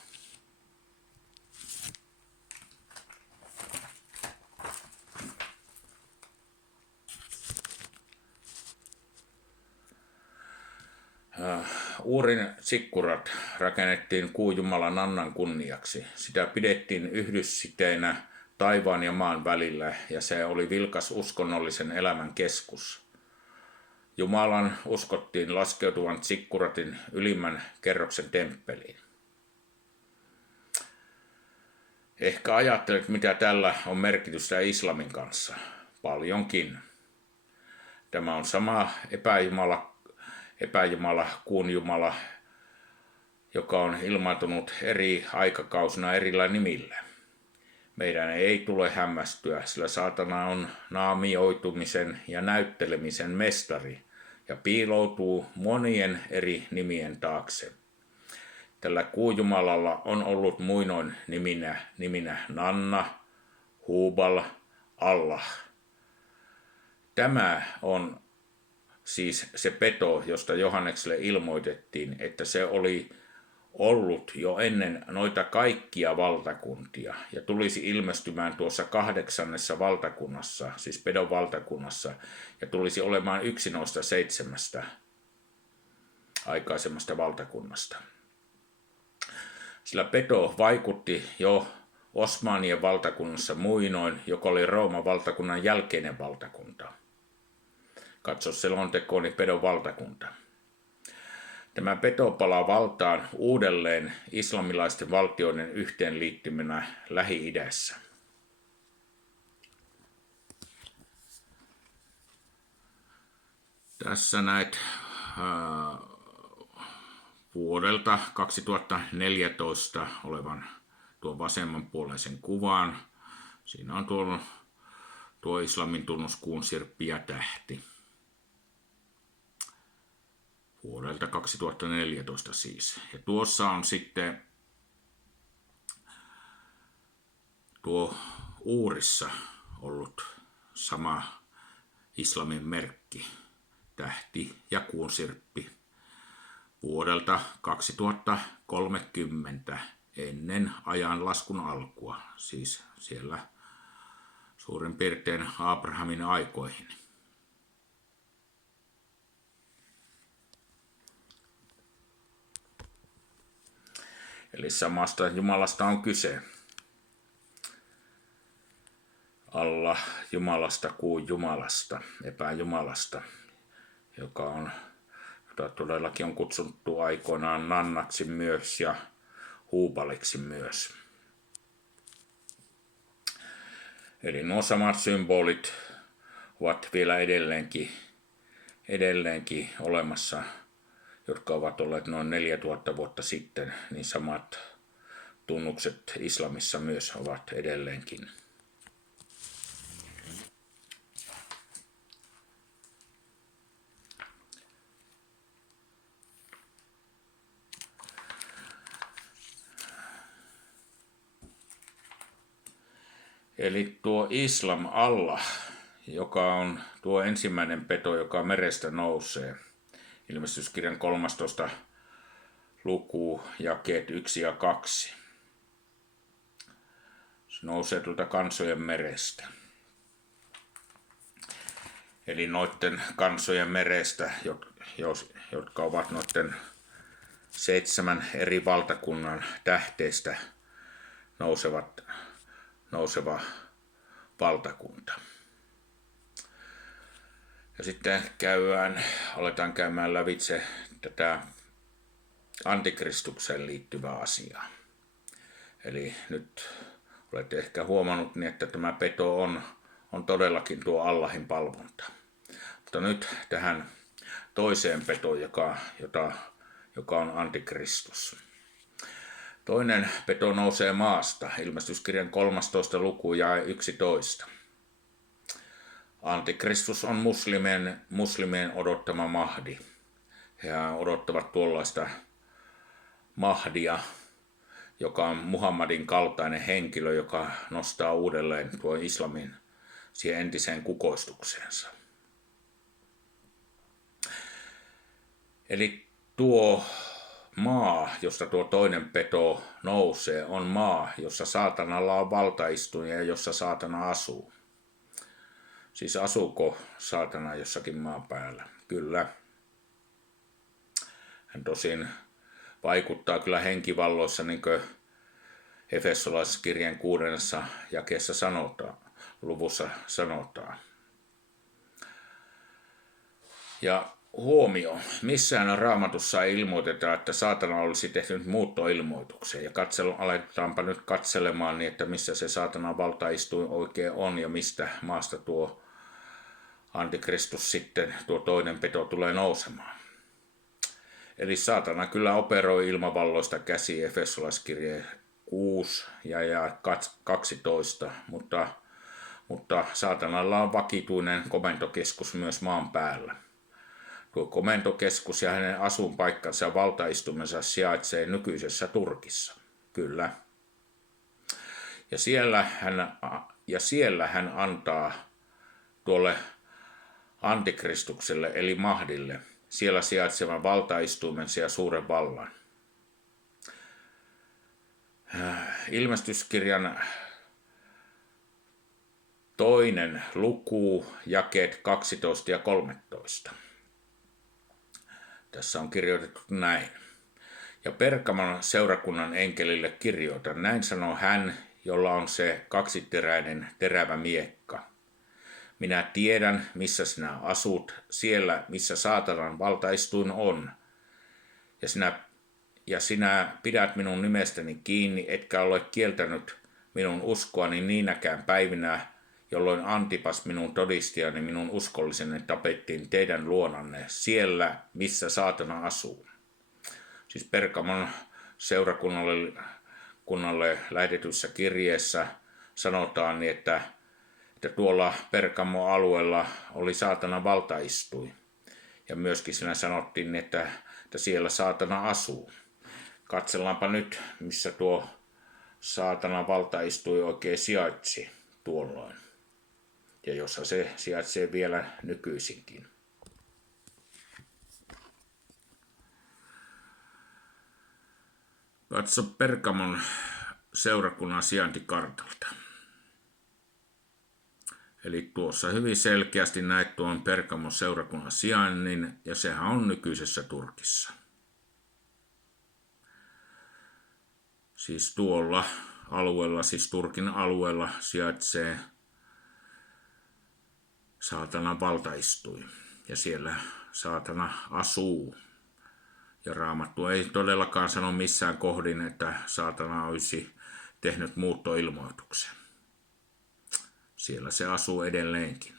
Uurin Tsikkurat rakennettiin kuujumala Nannan kunniaksi. Sitä pidettiin yhdyssiteenä taivaan ja maan välillä, ja se oli vilkas uskonnollisen elämän keskus. Jumalan uskottiin laskeutuvan Tsikkuratin ylimmän kerroksen temppeliin. Ehkä ajattelet, mitä tällä on merkitystä islamin kanssa. Paljonkin. Tämä on sama epäjumala, kuun jumala, joka on ilmaantunut eri aikakausina erillä nimillä. Meidän ei tule hämmästyä, sillä saatana on naamioitumisen ja näyttelemisen mestari ja piiloutuu monien eri nimien taakse. Tällä kuujumalalla on ollut muinoin niminä Nanna, Hubal, Allah. Tämä on siis se peto, josta Johannekselle ilmoitettiin, että se oli ollut jo ennen noita kaikkia valtakuntia ja tulisi ilmestymään tuossa 8. valtakunnassa, siis pedon valtakunnassa, ja tulisi olemaan yksi noista 7 aikaisemmasta valtakunnasta. Sillä peto vaikutti jo Osmanien valtakunnassa muinoin, joka oli Rooman valtakunnan jälkeinen valtakunta. Katso selontekooni pedon valtakunta. Tämä peto palaa valtaan uudelleen islamilaisten valtioiden yhteenliittymänä Lähi-idässä. Tässä näet vuodelta 2014 olevan tuon vasemmanpuoleisen kuvan. Siinä on tuo islamin tunnuskuun sirppi ja tähti. Vuodelta 2014 siis. Ja tuossa on sitten tuo Uurissa ollut sama islamin merkki, tähti ja kuun sirppi vuodelta 2030 ennen ajanlaskun alkua, siis siellä suurin piirtein Abrahamin aikoihin. Eli samasta Jumalasta on kyse. Allah Jumalasta, kuun Jumalasta, epäjumalasta, jota todellakin on kutsuttu aikoinaan Nannaksi myös ja Hubaliksi myös. Eli nuo samat symbolit ovat vielä edelleenkin olemassa, jotka ovat olleet noin 4000 vuotta sitten, niin samat tunnukset islamissa myös ovat edelleenkin. Eli tuo Islam Allah, joka on tuo ensimmäinen peto, joka merestä nousee. Ilmestyskirjan 13. luku, jakeet 1 ja 2. Se nousee tuolta kansojen merestä. Eli noiden kansojen merestä, jotka ovat noiden 7 eri valtakunnan tähteistä nouseva valtakunta. Ja sitten aletaan käymään lävitse tätä antikristukseen liittyvää asiaa. Eli nyt olette ehkä huomannut, niin että tämä peto on todellakin tuo Allahin palvonta. Mutta nyt tähän toiseen petoon, joka on antikristus. Toinen peto nousee maasta, ilmestyskirjan 13. luku ja 11. Antikristus on muslimien odottama Mahdi. He odottavat tuollaista Mahdia, joka on Muhammadin kaltainen henkilö, joka nostaa uudelleen tuon islamin siihen entiseen kukoistukseensa. Eli tuo maa, josta tuo toinen peto nousee, on maa, jossa saatanalla on valtaistuin ja jossa saatana asuu. Siis asuuko saatana jossakin maan päällä? Kyllä. Hän tosin vaikuttaa kyllä henkivalloissa, niin kuin Efesolaiskirjan 6. jakeessa luvussa sanotaan. Ja huomio, missään Raamatussa ei ilmoiteta, että saatana olisi tehnyt muuttoilmoituksen. Ja aletaanpa nyt katselemaan niin, että missä se saatanan valtaistuin oikein on ja mistä maasta tuo Antikristus sitten, tuo toinen peto tulee nousemaan. Eli saatana kyllä operoi ilmavalloista käsi, Efesolaiskirja 6 ja 12, mutta saatanalla on vakituinen komentokeskus myös maan päällä. Tuo komentokeskus ja hänen asuinpaikkansa ja valtaistumensa sijaitsee nykyisessä Turkissa. Kyllä. Ja siellä hän antaa tuolle Antikristukselle eli Mahdille siellä sijaitsevan valtaistuimensa ja suuren vallan. Ilmestyskirjan 2. luku, jakeet 12 ja 13. Tässä on kirjoitettu näin. Ja Pergamon seurakunnan enkelille kirjoitan, näin sanoo hän, jolla on se kaksiteräinen terävä miekka. Minä tiedän, missä sinä asut, siellä, missä saatanan valtaistuin on. Ja sinä pidät minun nimestäni kiinni, etkä ole kieltänyt minun uskoani niinäkään päivinä, jolloin Antipas minun todistajani, minun uskolliseni tapettiin teidän luonanne, siellä, missä saatana asuu. Siis Pergamon seurakunnalle lähetetyssä kirjeessä sanotaan, niin että tuolla Pergamon alueella oli saatana valtaistuin. Ja myöskin siinä sanottiin, että siellä saatana asuu. Katsellaanpa nyt, missä tuo saatana valtaistui oikein sijaitsi tuolloin. Ja jossa se sijaitsee vielä nykyisinkin. Katso Pergamon seurakunnan sijaintikartalta. Eli tuossa hyvin selkeästi näet tuon Pergamon seurakunnan sijainnin, ja sehän on nykyisessä Turkissa. Siis tuolla alueella, siis Turkin alueella sijaitsee saatanan valtaistuin, ja siellä saatana asuu. Ja Raamattu ei todellakaan sano missään kohdin, että saatana olisi tehnyt muuttoilmoituksen. Siellä se asuu edelleenkin.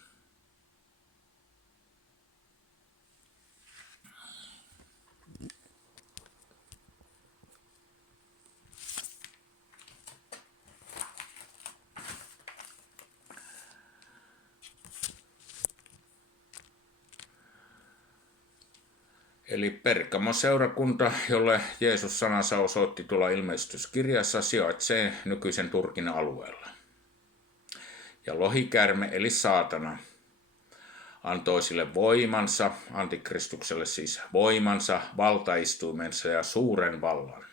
Eli Pergamon seurakunta, jolle Jeesus sanansa osoitti tuolla ilmestyskirjassa, sijaitsee nykyisen Turkin alueella. Ja lohikäärme eli saatana antoi sille voimansa, Antikristukselle siis voimansa, valtaistuimensa ja suuren vallan.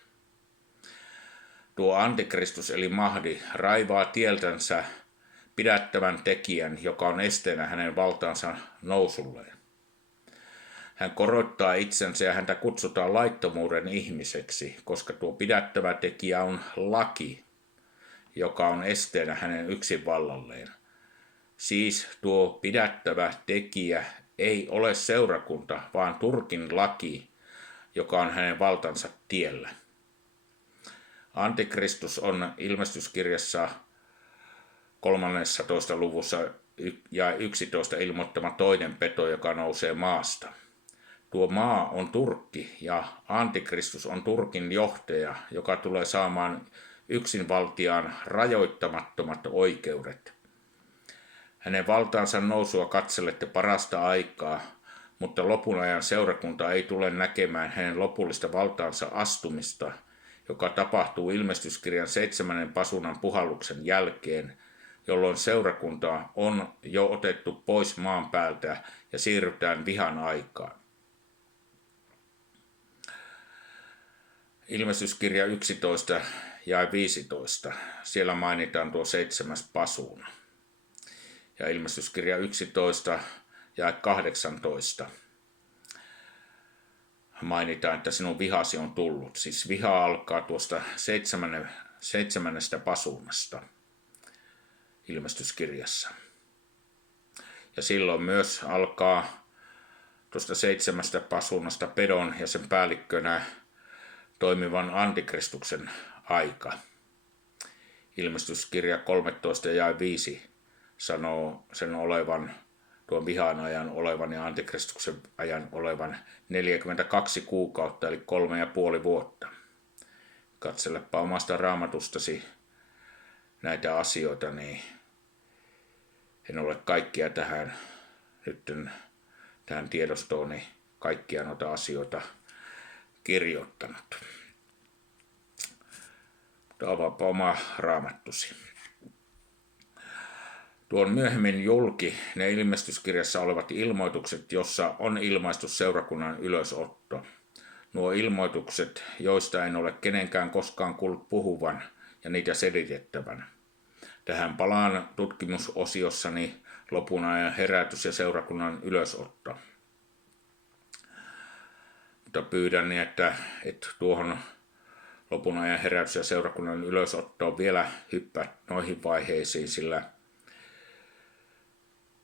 Tuo Antikristus eli Mahdi raivaa tieltänsä pidättävän tekijän, joka on esteenä hänen valtaansa nousulleen. Hän korottaa itsensä ja häntä kutsutaan laittomuuden ihmiseksi, koska tuo pidättävä tekijä on laki, joka on esteenä hänen yksinvallalleen. Siis tuo pidättävä tekijä ei ole seurakunta, vaan Turkin laki, joka on hänen valtansa tiellä. Antikristus on ilmestyskirjassa 13. luvussa ja 11 ilmoittama toinen peto, joka nousee maasta. Tuo maa on Turkki ja Antikristus on Turkin johtaja, joka tulee saamaan yksinvaltiaan rajoittamattomat oikeudet. Hänen valtaansa nousua katselette parasta aikaa, mutta lopun ajan seurakunta ei tule näkemään hänen lopullista valtaansa astumista, joka tapahtuu ilmestyskirjan 7. pasunan puhalluksen jälkeen, jolloin seurakunta on jo otettu pois maan päältä ja siirrytään vihan aikaan. Ilmestyskirja 11 jae 15. Siellä mainitaan tuo 7. pasuuna. Ja ilmestyskirja 11 jae 18. Mainitaan, että sinun vihasi on tullut. Siis viha alkaa tuosta 7. pasuunasta ilmestyskirjassa. Ja silloin myös alkaa tuosta 7. pasuunasta pedon ja sen päällikkönä toimivan antikristuksen aika. Ilmestyskirja 13 jae 5 sanoo sen olevan, tuon vihan ajan olevan ja antikristuksen ajan olevan 42 kuukautta eli 3,5 vuotta. Katselepa omasta raamatustasi näitä asioita, niin en ole kaikkia tähän tiedostooni kaikkia noita asioita kirjoittanut. Mutta avaapa oma raamattusi. Tuon myöhemmin julki ne ilmestyskirjassa olevat ilmoitukset, jossa on ilmaistu seurakunnan ylösotto. Nuo ilmoitukset, joista en ole kenenkään koskaan kuullut puhuvan ja niitä selitettävän. Tähän palaan tutkimusosiossani lopun ajan herätys ja seurakunnan ylösotto. Mutta pyydän, että tuohon lopun ajan herätys ja seurakunnan ylösottoon vielä hyppää noihin vaiheisiin,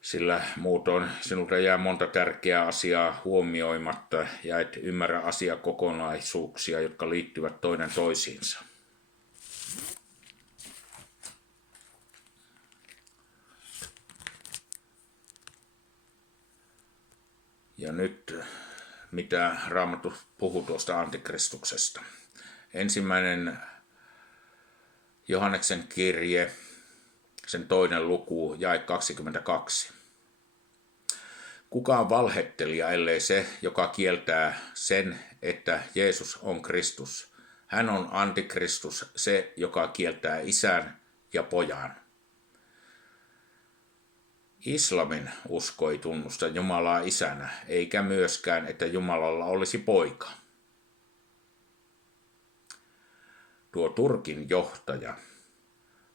sillä muutoin sinulta jää monta tärkeää asiaa huomioimatta ja et ymmärrä asiakokonaisuuksia, jotka liittyvät toinen toisiinsa. Ja nyt, mitä Raamattu puhuu tuosta antikristuksesta. Ensimmäinen Johanneksen kirje, sen 2. luku, jae 22. Kuka on valhettelija, ellei se, joka kieltää sen, että Jeesus on Kristus. Hän on antikristus, se, joka kieltää isän ja pojan. Islamin usko ei tunnusta Jumalaa isänä, eikä myöskään, että Jumalalla olisi poika. Tuo Turkin johtaja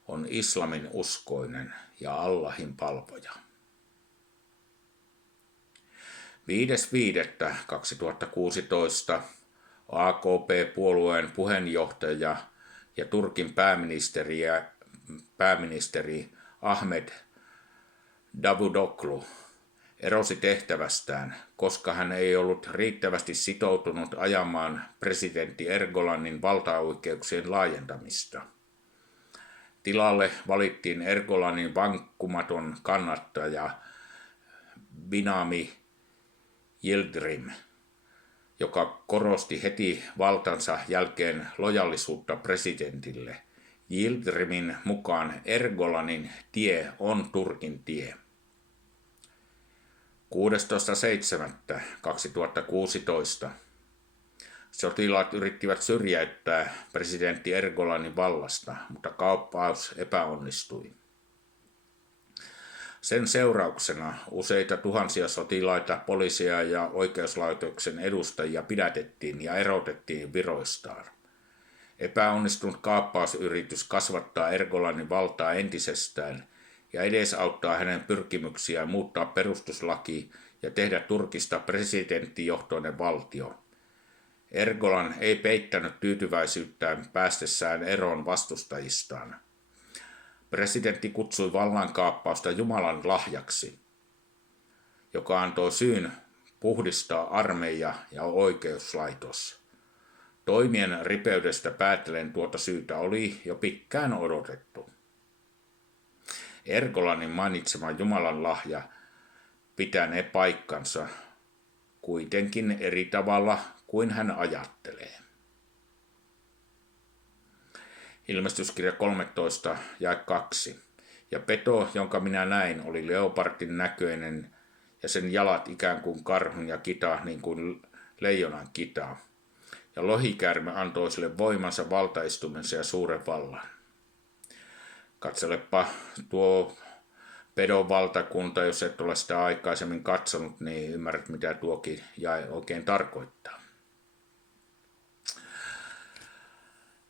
on islamin uskoinen ja Allahin palvoja. 5.5.2016 AKP-puolueen puheenjohtaja ja Turkin pääministeri Ahmed Davutoglu erosi tehtävästään, koska hän ei ollut riittävästi sitoutunut ajamaan presidentti Ergolanin valtaoikeuksien laajentamista. Tilalle valittiin Ergolanin vankkumaton kannattaja Binali Yildirim, joka korosti heti valtansa jälkeen lojallisuutta presidentille. Yildirimin mukaan Ergolanin tie on Turkin tie. 16.7.2016 sotilaat yrittivät syrjäyttää presidentti Ergolanin vallasta, mutta kaappaus epäonnistui. Sen seurauksena useita tuhansia sotilaita, poliisia ja oikeuslaitoksen edustajia pidätettiin ja erotettiin viroistaan. Epäonnistunut kaappausyritys kasvattaa Ergolanin valtaa entisestään ja edesauttaa hänen pyrkimyksiään muuttaa perustuslaki ja tehdä Turkista presidenttijohtoinen valtio. Ergolan ei peittänyt tyytyväisyyttään päästessään eroon vastustajistaan. Presidentti kutsui vallankaappausta Jumalan lahjaksi, joka antoi syyn puhdistaa armeija ja oikeuslaitos. Toimien ripeydestä päätellen tuota syytä oli jo pitkään odotettu. Ergolanin mainitsema Jumalan lahja pitänee paikkansa kuitenkin eri tavalla kuin hän ajattelee. Ilmestyskirja 13 jae 2. Ja peto, jonka minä näin, oli leopardin näköinen ja sen jalat ikään kuin karhun ja kita niin kuin leijonan kita. Ja lohikäärme antoi sille voimansa, valtaistumensa ja suuren vallan. Katselepa tuo pedon valtakunta, jos et ole sitä aikaisemmin katsonut, niin ymmärrät mitä tuokin jae oikein tarkoittaa.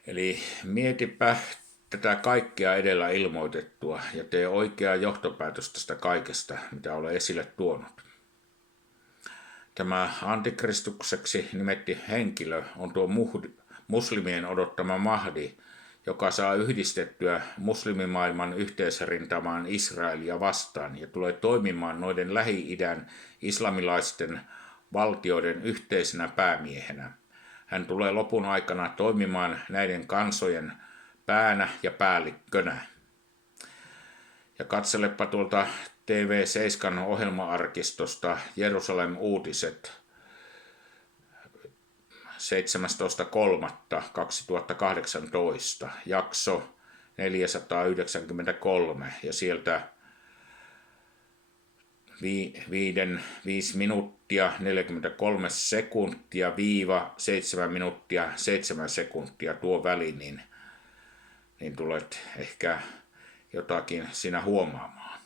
Eli mietipä tätä kaikkea edellä ilmoitettua ja tee oikea johtopäätös tästä kaikesta, mitä olen esille tuonut. Tämä antikristukseksi nimetty henkilö on tuo muslimien odottama Mahdi, joka saa yhdistettyä muslimimaailman yhteisrintamaan Israelia vastaan ja tulee toimimaan noiden Lähi-idän islamilaisten valtioiden yhteisenä päämiehenä. Hän tulee lopun aikana toimimaan näiden kansojen päänä ja päällikkönä. Ja katselepa tuolta TV7 ohjelma-arkistosta Jerusalem-uutiset 17.3.2018, jakso 493 ja sieltä 5 minuuttia 43 sekuntia viiva 7 minuuttia 7 sekuntia tuo väli, niin tulet ehkä jotakin siinä huomaamaan.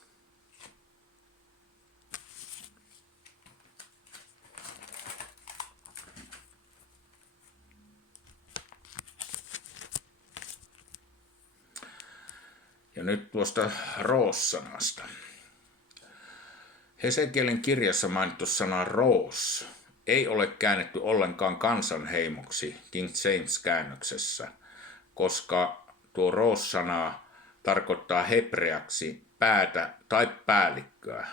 Ja nyt tuosta roos-sanasta. Hesekielin kirjassa mainittu sana roos ei ole käännetty ollenkaan kansanheimoksi King James-käännöksessä, koska tuo roos-sana tarkoittaa hebreaksi päätä tai päällikköä.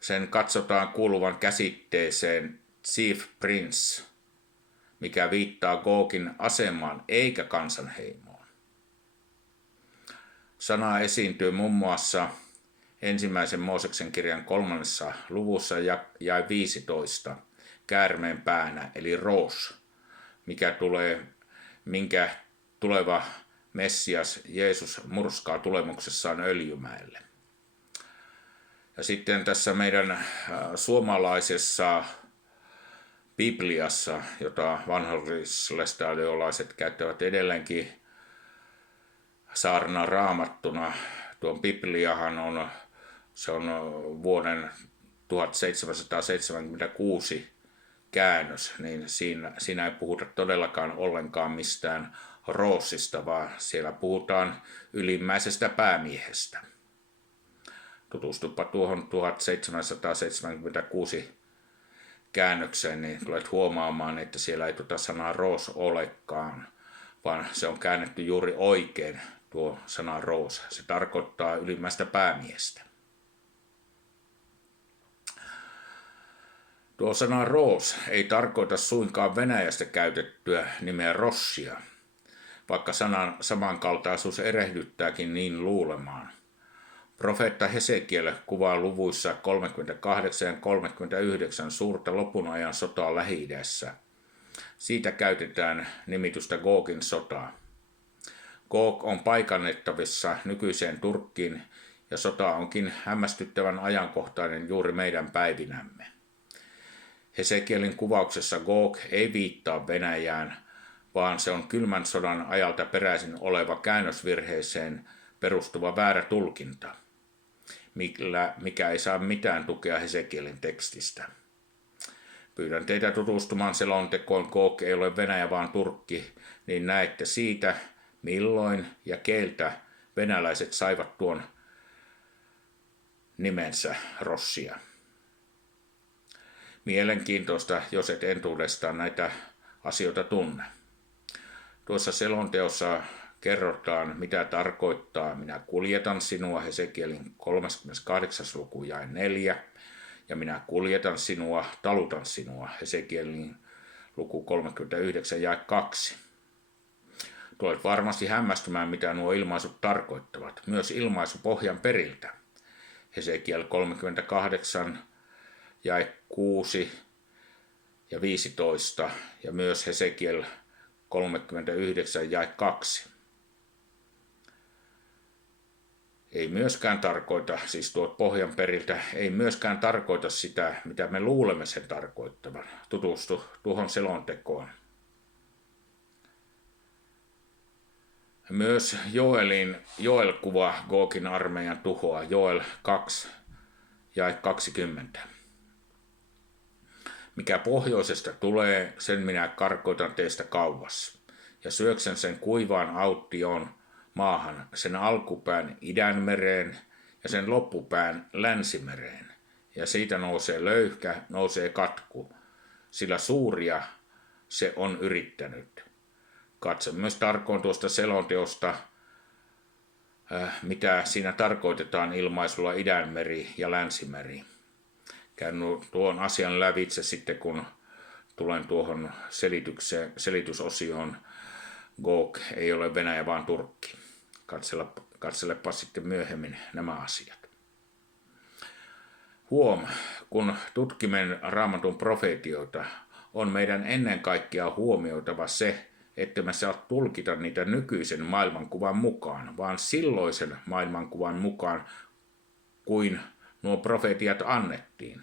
Sen katsotaan kuuluvan käsitteeseen chief prince, mikä viittaa Gogin asemaan eikä kansanheimoon. Sana esiintyy muun muassa ensimmäisen Mooseksen kirjan 3. luvussa jae 15 käärmeen päänä, eli roos, minkä tuleva Messias Jeesus murskaa tulemuksessaan Öljymäelle. Ja sitten tässä meidän suomalaisessa Bibliassa, jota vanhollislestadiolaiset käyttävät edelleenkin saarna raamattuna, tuon Bibliahan se on vuoden 1776 käännös, niin siinä ei puhuta todellakaan ollenkaan mistään roosista, vaan siellä puhutaan ylimmäisestä päämiehestä. Tutustupa tuohon 1776 käännökseen, niin tulet huomaamaan, että siellä ei tuota sanaa roos olekaan, vaan se on käännetty juuri oikein tuo sana roos. Se tarkoittaa ylimmäistä päämiestä. Tuo sana roos ei tarkoita suinkaan Venäjästä käytettyä nimeä rossia, vaikka sanan samankaltaisuus erehdyttääkin niin luulemaan. Profeetta Hesekiel kuvaa luvuissa 38 ja 39 suurta lopunajan sotaa Lähi-idässä. Siitä käytetään nimitystä Gogin sotaa. Gog on paikannettavissa nykyiseen Turkkiin ja sota onkin hämmästyttävän ajankohtainen juuri meidän päivinämme. Hesekielin kuvauksessa Gog ei viittaa Venäjään, vaan se on kylmän sodan ajalta peräisin oleva käännösvirheeseen perustuva väärä tulkinta, mikä ei saa mitään tukea Hesekielin tekstistä. Pyydän teitä tutustumaan selontekoon Gog ei ole Venäjä vaan Turkki, niin näette siitä, milloin ja keiltä venäläiset saivat tuon nimensä rossia. Mielenkiintoista, jos et entuudestaan näitä asioita tunne. Tuossa selonteossa kerrotaan, mitä tarkoittaa minä kuljetan sinua, Hesekielin 38. luku jae 4, ja minä kuljetan sinua, talutan sinua, Hesekielin luku 39 jae 2. Tulet varmasti hämmästymään, mitä nuo ilmaisut tarkoittavat. Myös ilmaisu pohjan periltä. Hesekiel 38 jae 6 ja 15 ja myös Hesekiel 39 jae 2. Ei myöskään tarkoita, siis tuot pohjan periltä, ei myöskään tarkoita sitä, mitä me luulemme sen tarkoittavan. Tutustu tuohon selontekoon. Myös Joel kuvaa Gogin armeijan tuhoa, Joel 2 jae 20. Mikä pohjoisesta tulee, sen minä karkoitan teistä kauas. ja syöksän sen kuivaan auttioon maahan, sen alkupään Idänmereen ja sen loppupään Länsimereen. Ja siitä nousee löyhkä, nousee katku, sillä suuria se on yrittänyt. Katso myös tarkoin tuosta selonteosta, mitä siinä tarkoitetaan ilmaisulla Idänmeri ja Länsimeri. Käyn tuon asian lävitse sitten, kun tulen tuohon selitysosioon. Gog ei ole Venäjä, vaan Turkki. Katselepa sitten myöhemmin nämä asiat. Kun tutkimme Raamatun profeetioita, on meidän ennen kaikkea huomioitava se, että me saa tulkita niitä nykyisen maailmankuvan mukaan, vaan silloisen maailmankuvan mukaan, kuin nuo profeetiat annettiin.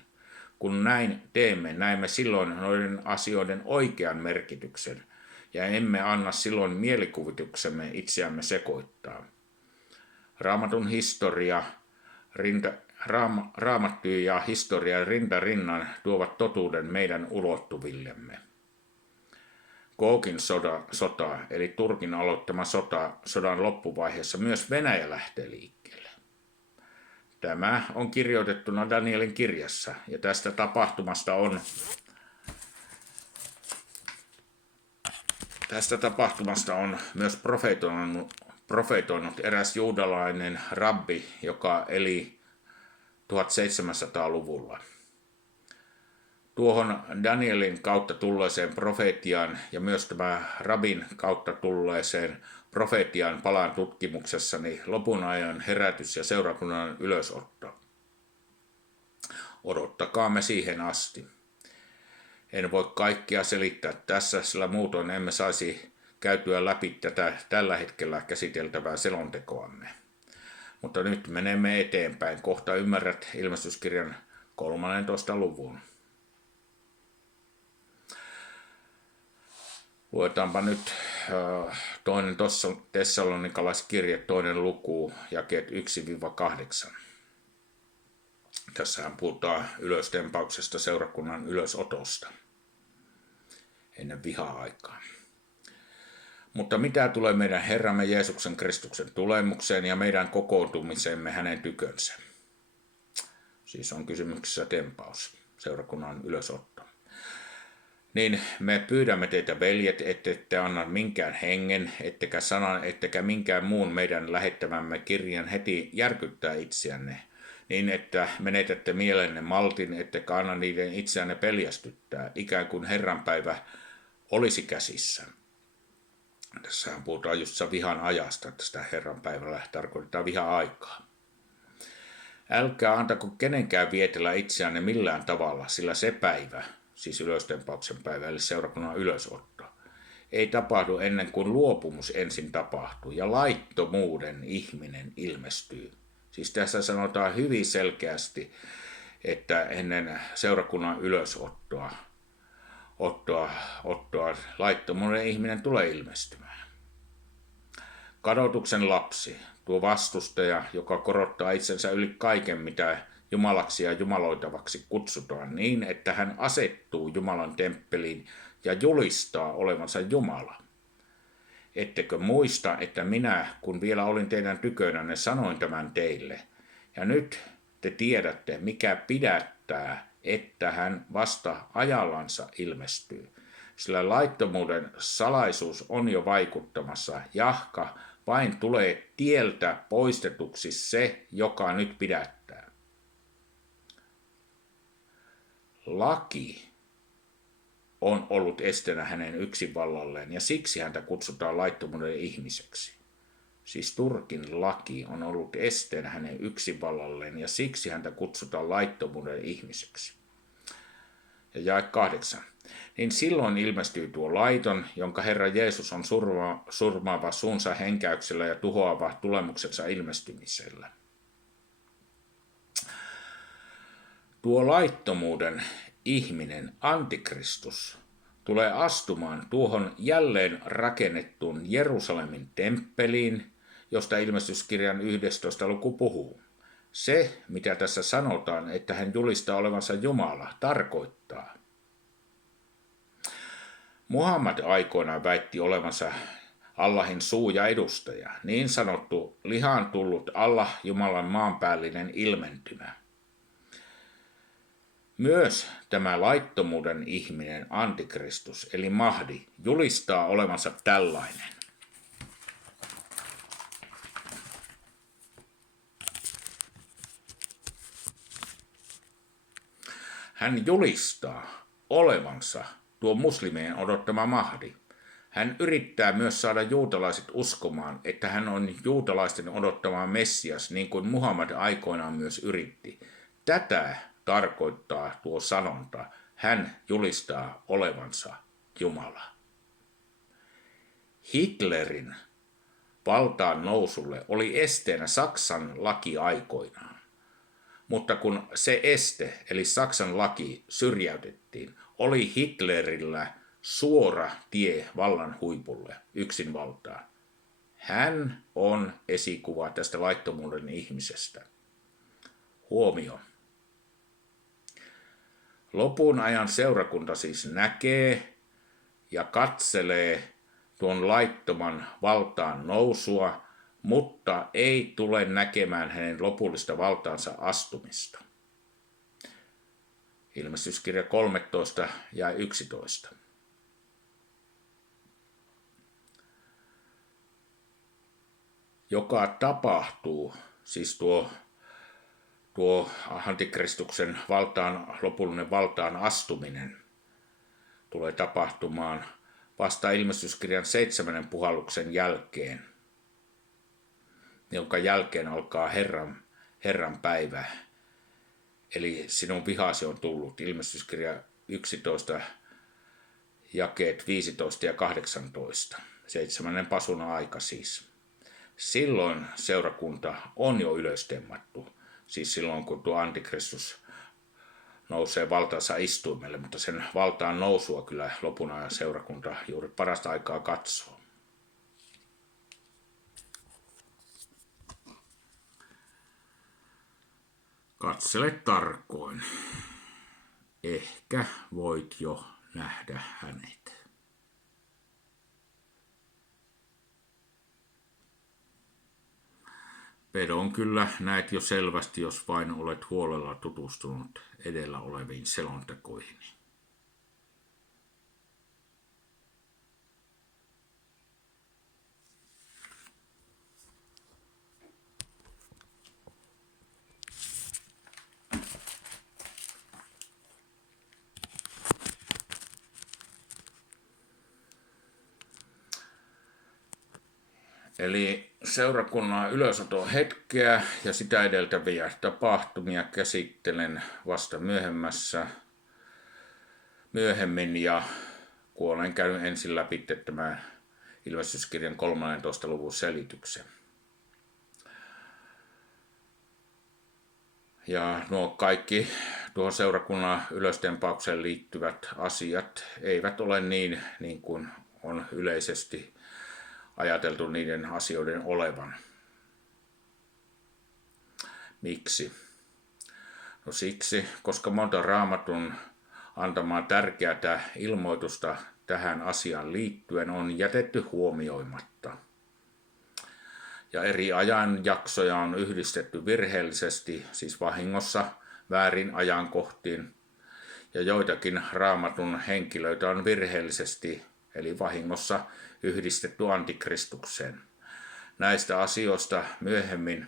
Kun näin teemme, näemme silloin noiden asioiden oikean merkityksen, ja emme anna silloin mielikuvituksemme itseämme sekoittaa. Raamatun historia, Raamattu ja historia rinta rinnan tuovat totuuden meidän ulottuvillemme. Gogin sota, eli Turkin aloittama sodan loppuvaiheessa myös Venäjä lähtee liikkeelle. Tämä on kirjoitettuna Danielin kirjassa, ja tästä tapahtumasta on myös profetoinut eräs juudalainen rabbi, joka eli 1700-luvulla. Tuohon Danielin kautta tulleeseen profeetiaan ja myös tämä Rabin kautta tulleeseen profeetiaan palaan tutkimuksessani lopun ajan herätys ja seurakunnan ylösotto. Odottakaamme siihen asti. En voi kaikkia selittää tässä, sillä muutoin emme saisi käytyä läpi tätä tällä hetkellä käsiteltävää selontekoamme. Mutta nyt menemme eteenpäin. Kohta ymmärrät ilmestyskirjan 13. luvun. Luetaanpa nyt toinen Tessalonikalaiskirje, 2. luku, jakeet 1-8. Tässähän puhutaan ylöstempauksesta, seurakunnan ylösotosta ennen viha-aikaa. Mutta mitä tulee meidän Herramme Jeesuksen Kristuksen tulemukseen ja meidän kokoontumiseemme hänen tykönsä? Siis on kysymyksessä tempaus, seurakunnan ylösotto. Niin me pyydämme teitä, veljet, ettette anna minkään hengen, ettekä sanan, ettekä minkään muun meidän lähettämämme kirjan heti järkyttää itseänne, niin että menetätte mielenne maltin, ettekä anna niiden itseänne peljästyttää, ikään kuin Herran päivä olisi käsissä. Tässähän puhutaan just vihan ajasta, että sitä Herran päivällä tarkoittaa viha-aikaa. Älkää antako kenenkään vietellä itseänne millään tavalla, sillä se päivä, siis ylöstempauksen päivä, eli seurakunnan ylösotto, ei tapahdu ennen kuin luopumus ensin tapahtuu ja laittomuuden ihminen ilmestyy. Siis tässä sanotaan hyvin selkeästi, että ennen seurakunnan ylösottoa laittomuuden ihminen tulee ilmestymään. Kadotuksen lapsi, tuo vastustaja, joka korottaa itsensä yli kaiken, mitä jumalaksi ja jumaloitavaksi kutsutaan, niin että hän asettuu Jumalan temppeliin ja julistaa olevansa Jumala. Ettekö muista, että minä, kun vielä olin teidän tykönänne, sanoin tämän teille, ja nyt te tiedätte, mikä pidättää, että hän vasta ajallansa ilmestyy. Sillä laittomuuden salaisuus on jo vaikuttamassa, jahka vain tulee tieltä poistetuksi se, joka nyt pidättää. Laki on ollut esteenä hänen yksinvallalleen, ja siksi häntä kutsutaan laittomuuden ihmiseksi. Siis Turkin laki on ollut esteenä hänen yksinvallalleen, ja siksi häntä kutsutaan laittomuuden ihmiseksi. Ja jae 8. Niin silloin ilmestyy tuo laiton, jonka Herra Jeesus on surmaava suunsa henkäyksellä ja tuhoava tulemuksensa ilmestymisellä. Tuo laittomuuden ihminen, antikristus, tulee astumaan tuohon jälleen rakennettuun Jerusalemin temppeliin, josta ilmestyskirjan 11. luku puhuu. Se, mitä tässä sanotaan, että hän julistaa olevansa Jumala, tarkoittaa Muhammad aikoinaan väitti olevansa Allahin suu ja edustaja, niin sanottu lihaan tullut Allah Jumalan maanpäällinen ilmentymä. Myös tämä laittomuuden ihminen Antikristus eli Mahdi julistaa olevansa tällainen. Hän julistaa olevansa tuo muslimien odottama Mahdi. Hän yrittää myös saada juutalaiset uskomaan, että hän on juutalaisten odottama Messias, niin kuin Muhammad aikoinaan myös yritti. Tätä tarkoittaa tuo sanonta, hän julistaa olevansa Jumala. Hitlerin valtaan nousulle oli esteenä Saksan laki aikoinaan. Mutta kun se este, eli Saksan laki, syrjäytettiin, oli Hitlerillä suora tie vallan huipulle, yksinvaltaan. Hän on esikuva tästä laittomuuden ihmisestä. Huomio. Lopun ajan seurakunta siis näkee ja katselee tuon laittoman valtaan nousua, mutta ei tule näkemään hänen lopullista valtaansa astumista. Ilmestyskirja 13 ja 11. Joka tapahtuu, siis tuo Antikristuksen lopullinen valtaan astuminen tulee tapahtumaan vasta ilmestyskirjan 7. puhalluksen jälkeen, jonka jälkeen alkaa Herran päivä. Eli sinun vihasi on tullut, ilmestyskirja 11, jakeet 15 ja 18, 7. pasuna aika siis. Silloin seurakunta on jo ylöstemmattu, siis silloin kun tuo Antikristus nousee valtaansa istuimelle, mutta sen valtaan nousua kyllä lopun ajan seurakunta juuri parasta aikaa katsoo. Katsele tarkoin. Ehkä voit jo nähdä hänet. Pedon kyllä näet jo selvästi, jos vain olet huolella tutustunut edellä oleviin selontekoihin. Eli seurakunnan ylösoton hetkeä ja sitä edeltäviä tapahtumia käsittelen vasta myöhemmin ja kun olen käynyt ensin läpi tämän ilmestyskirjan 13. luvun selityksen. Ja nuo kaikki tuohon seurakunnan ylöstempaukseen liittyvät asiat eivät ole niin kuin on yleisesti ajateltu niiden asioiden olevan. Miksi? No siksi, koska monta Raamatun antamaa tärkeää ilmoitusta tähän asiaan liittyen on jätetty huomioimatta. Ja eri ajanjaksoja on yhdistetty virheellisesti, siis vahingossa, väärin ajankohtiin. Ja joitakin Raamatun henkilöitä on virheellisesti, eli vahingossa, yhdistetty Antikristukseen. Näistä asioista myöhemmin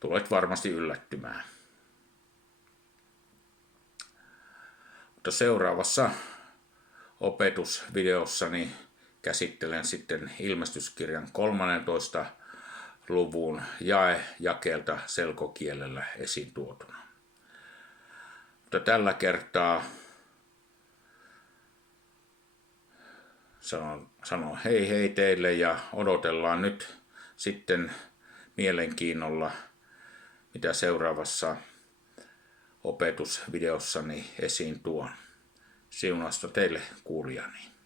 tulet varmasti yllättymään. Mutta seuraavassa opetusvideossani käsittelen sitten ilmestyskirjan 13. luvun jakeelta selkokielellä esiin tuotuna. Mutta tällä kertaa sanon hei teille ja odotellaan nyt sitten mielenkiinnolla, mitä seuraavassa opetusvideossani esiin tuon. Siunausta teille kuulijani.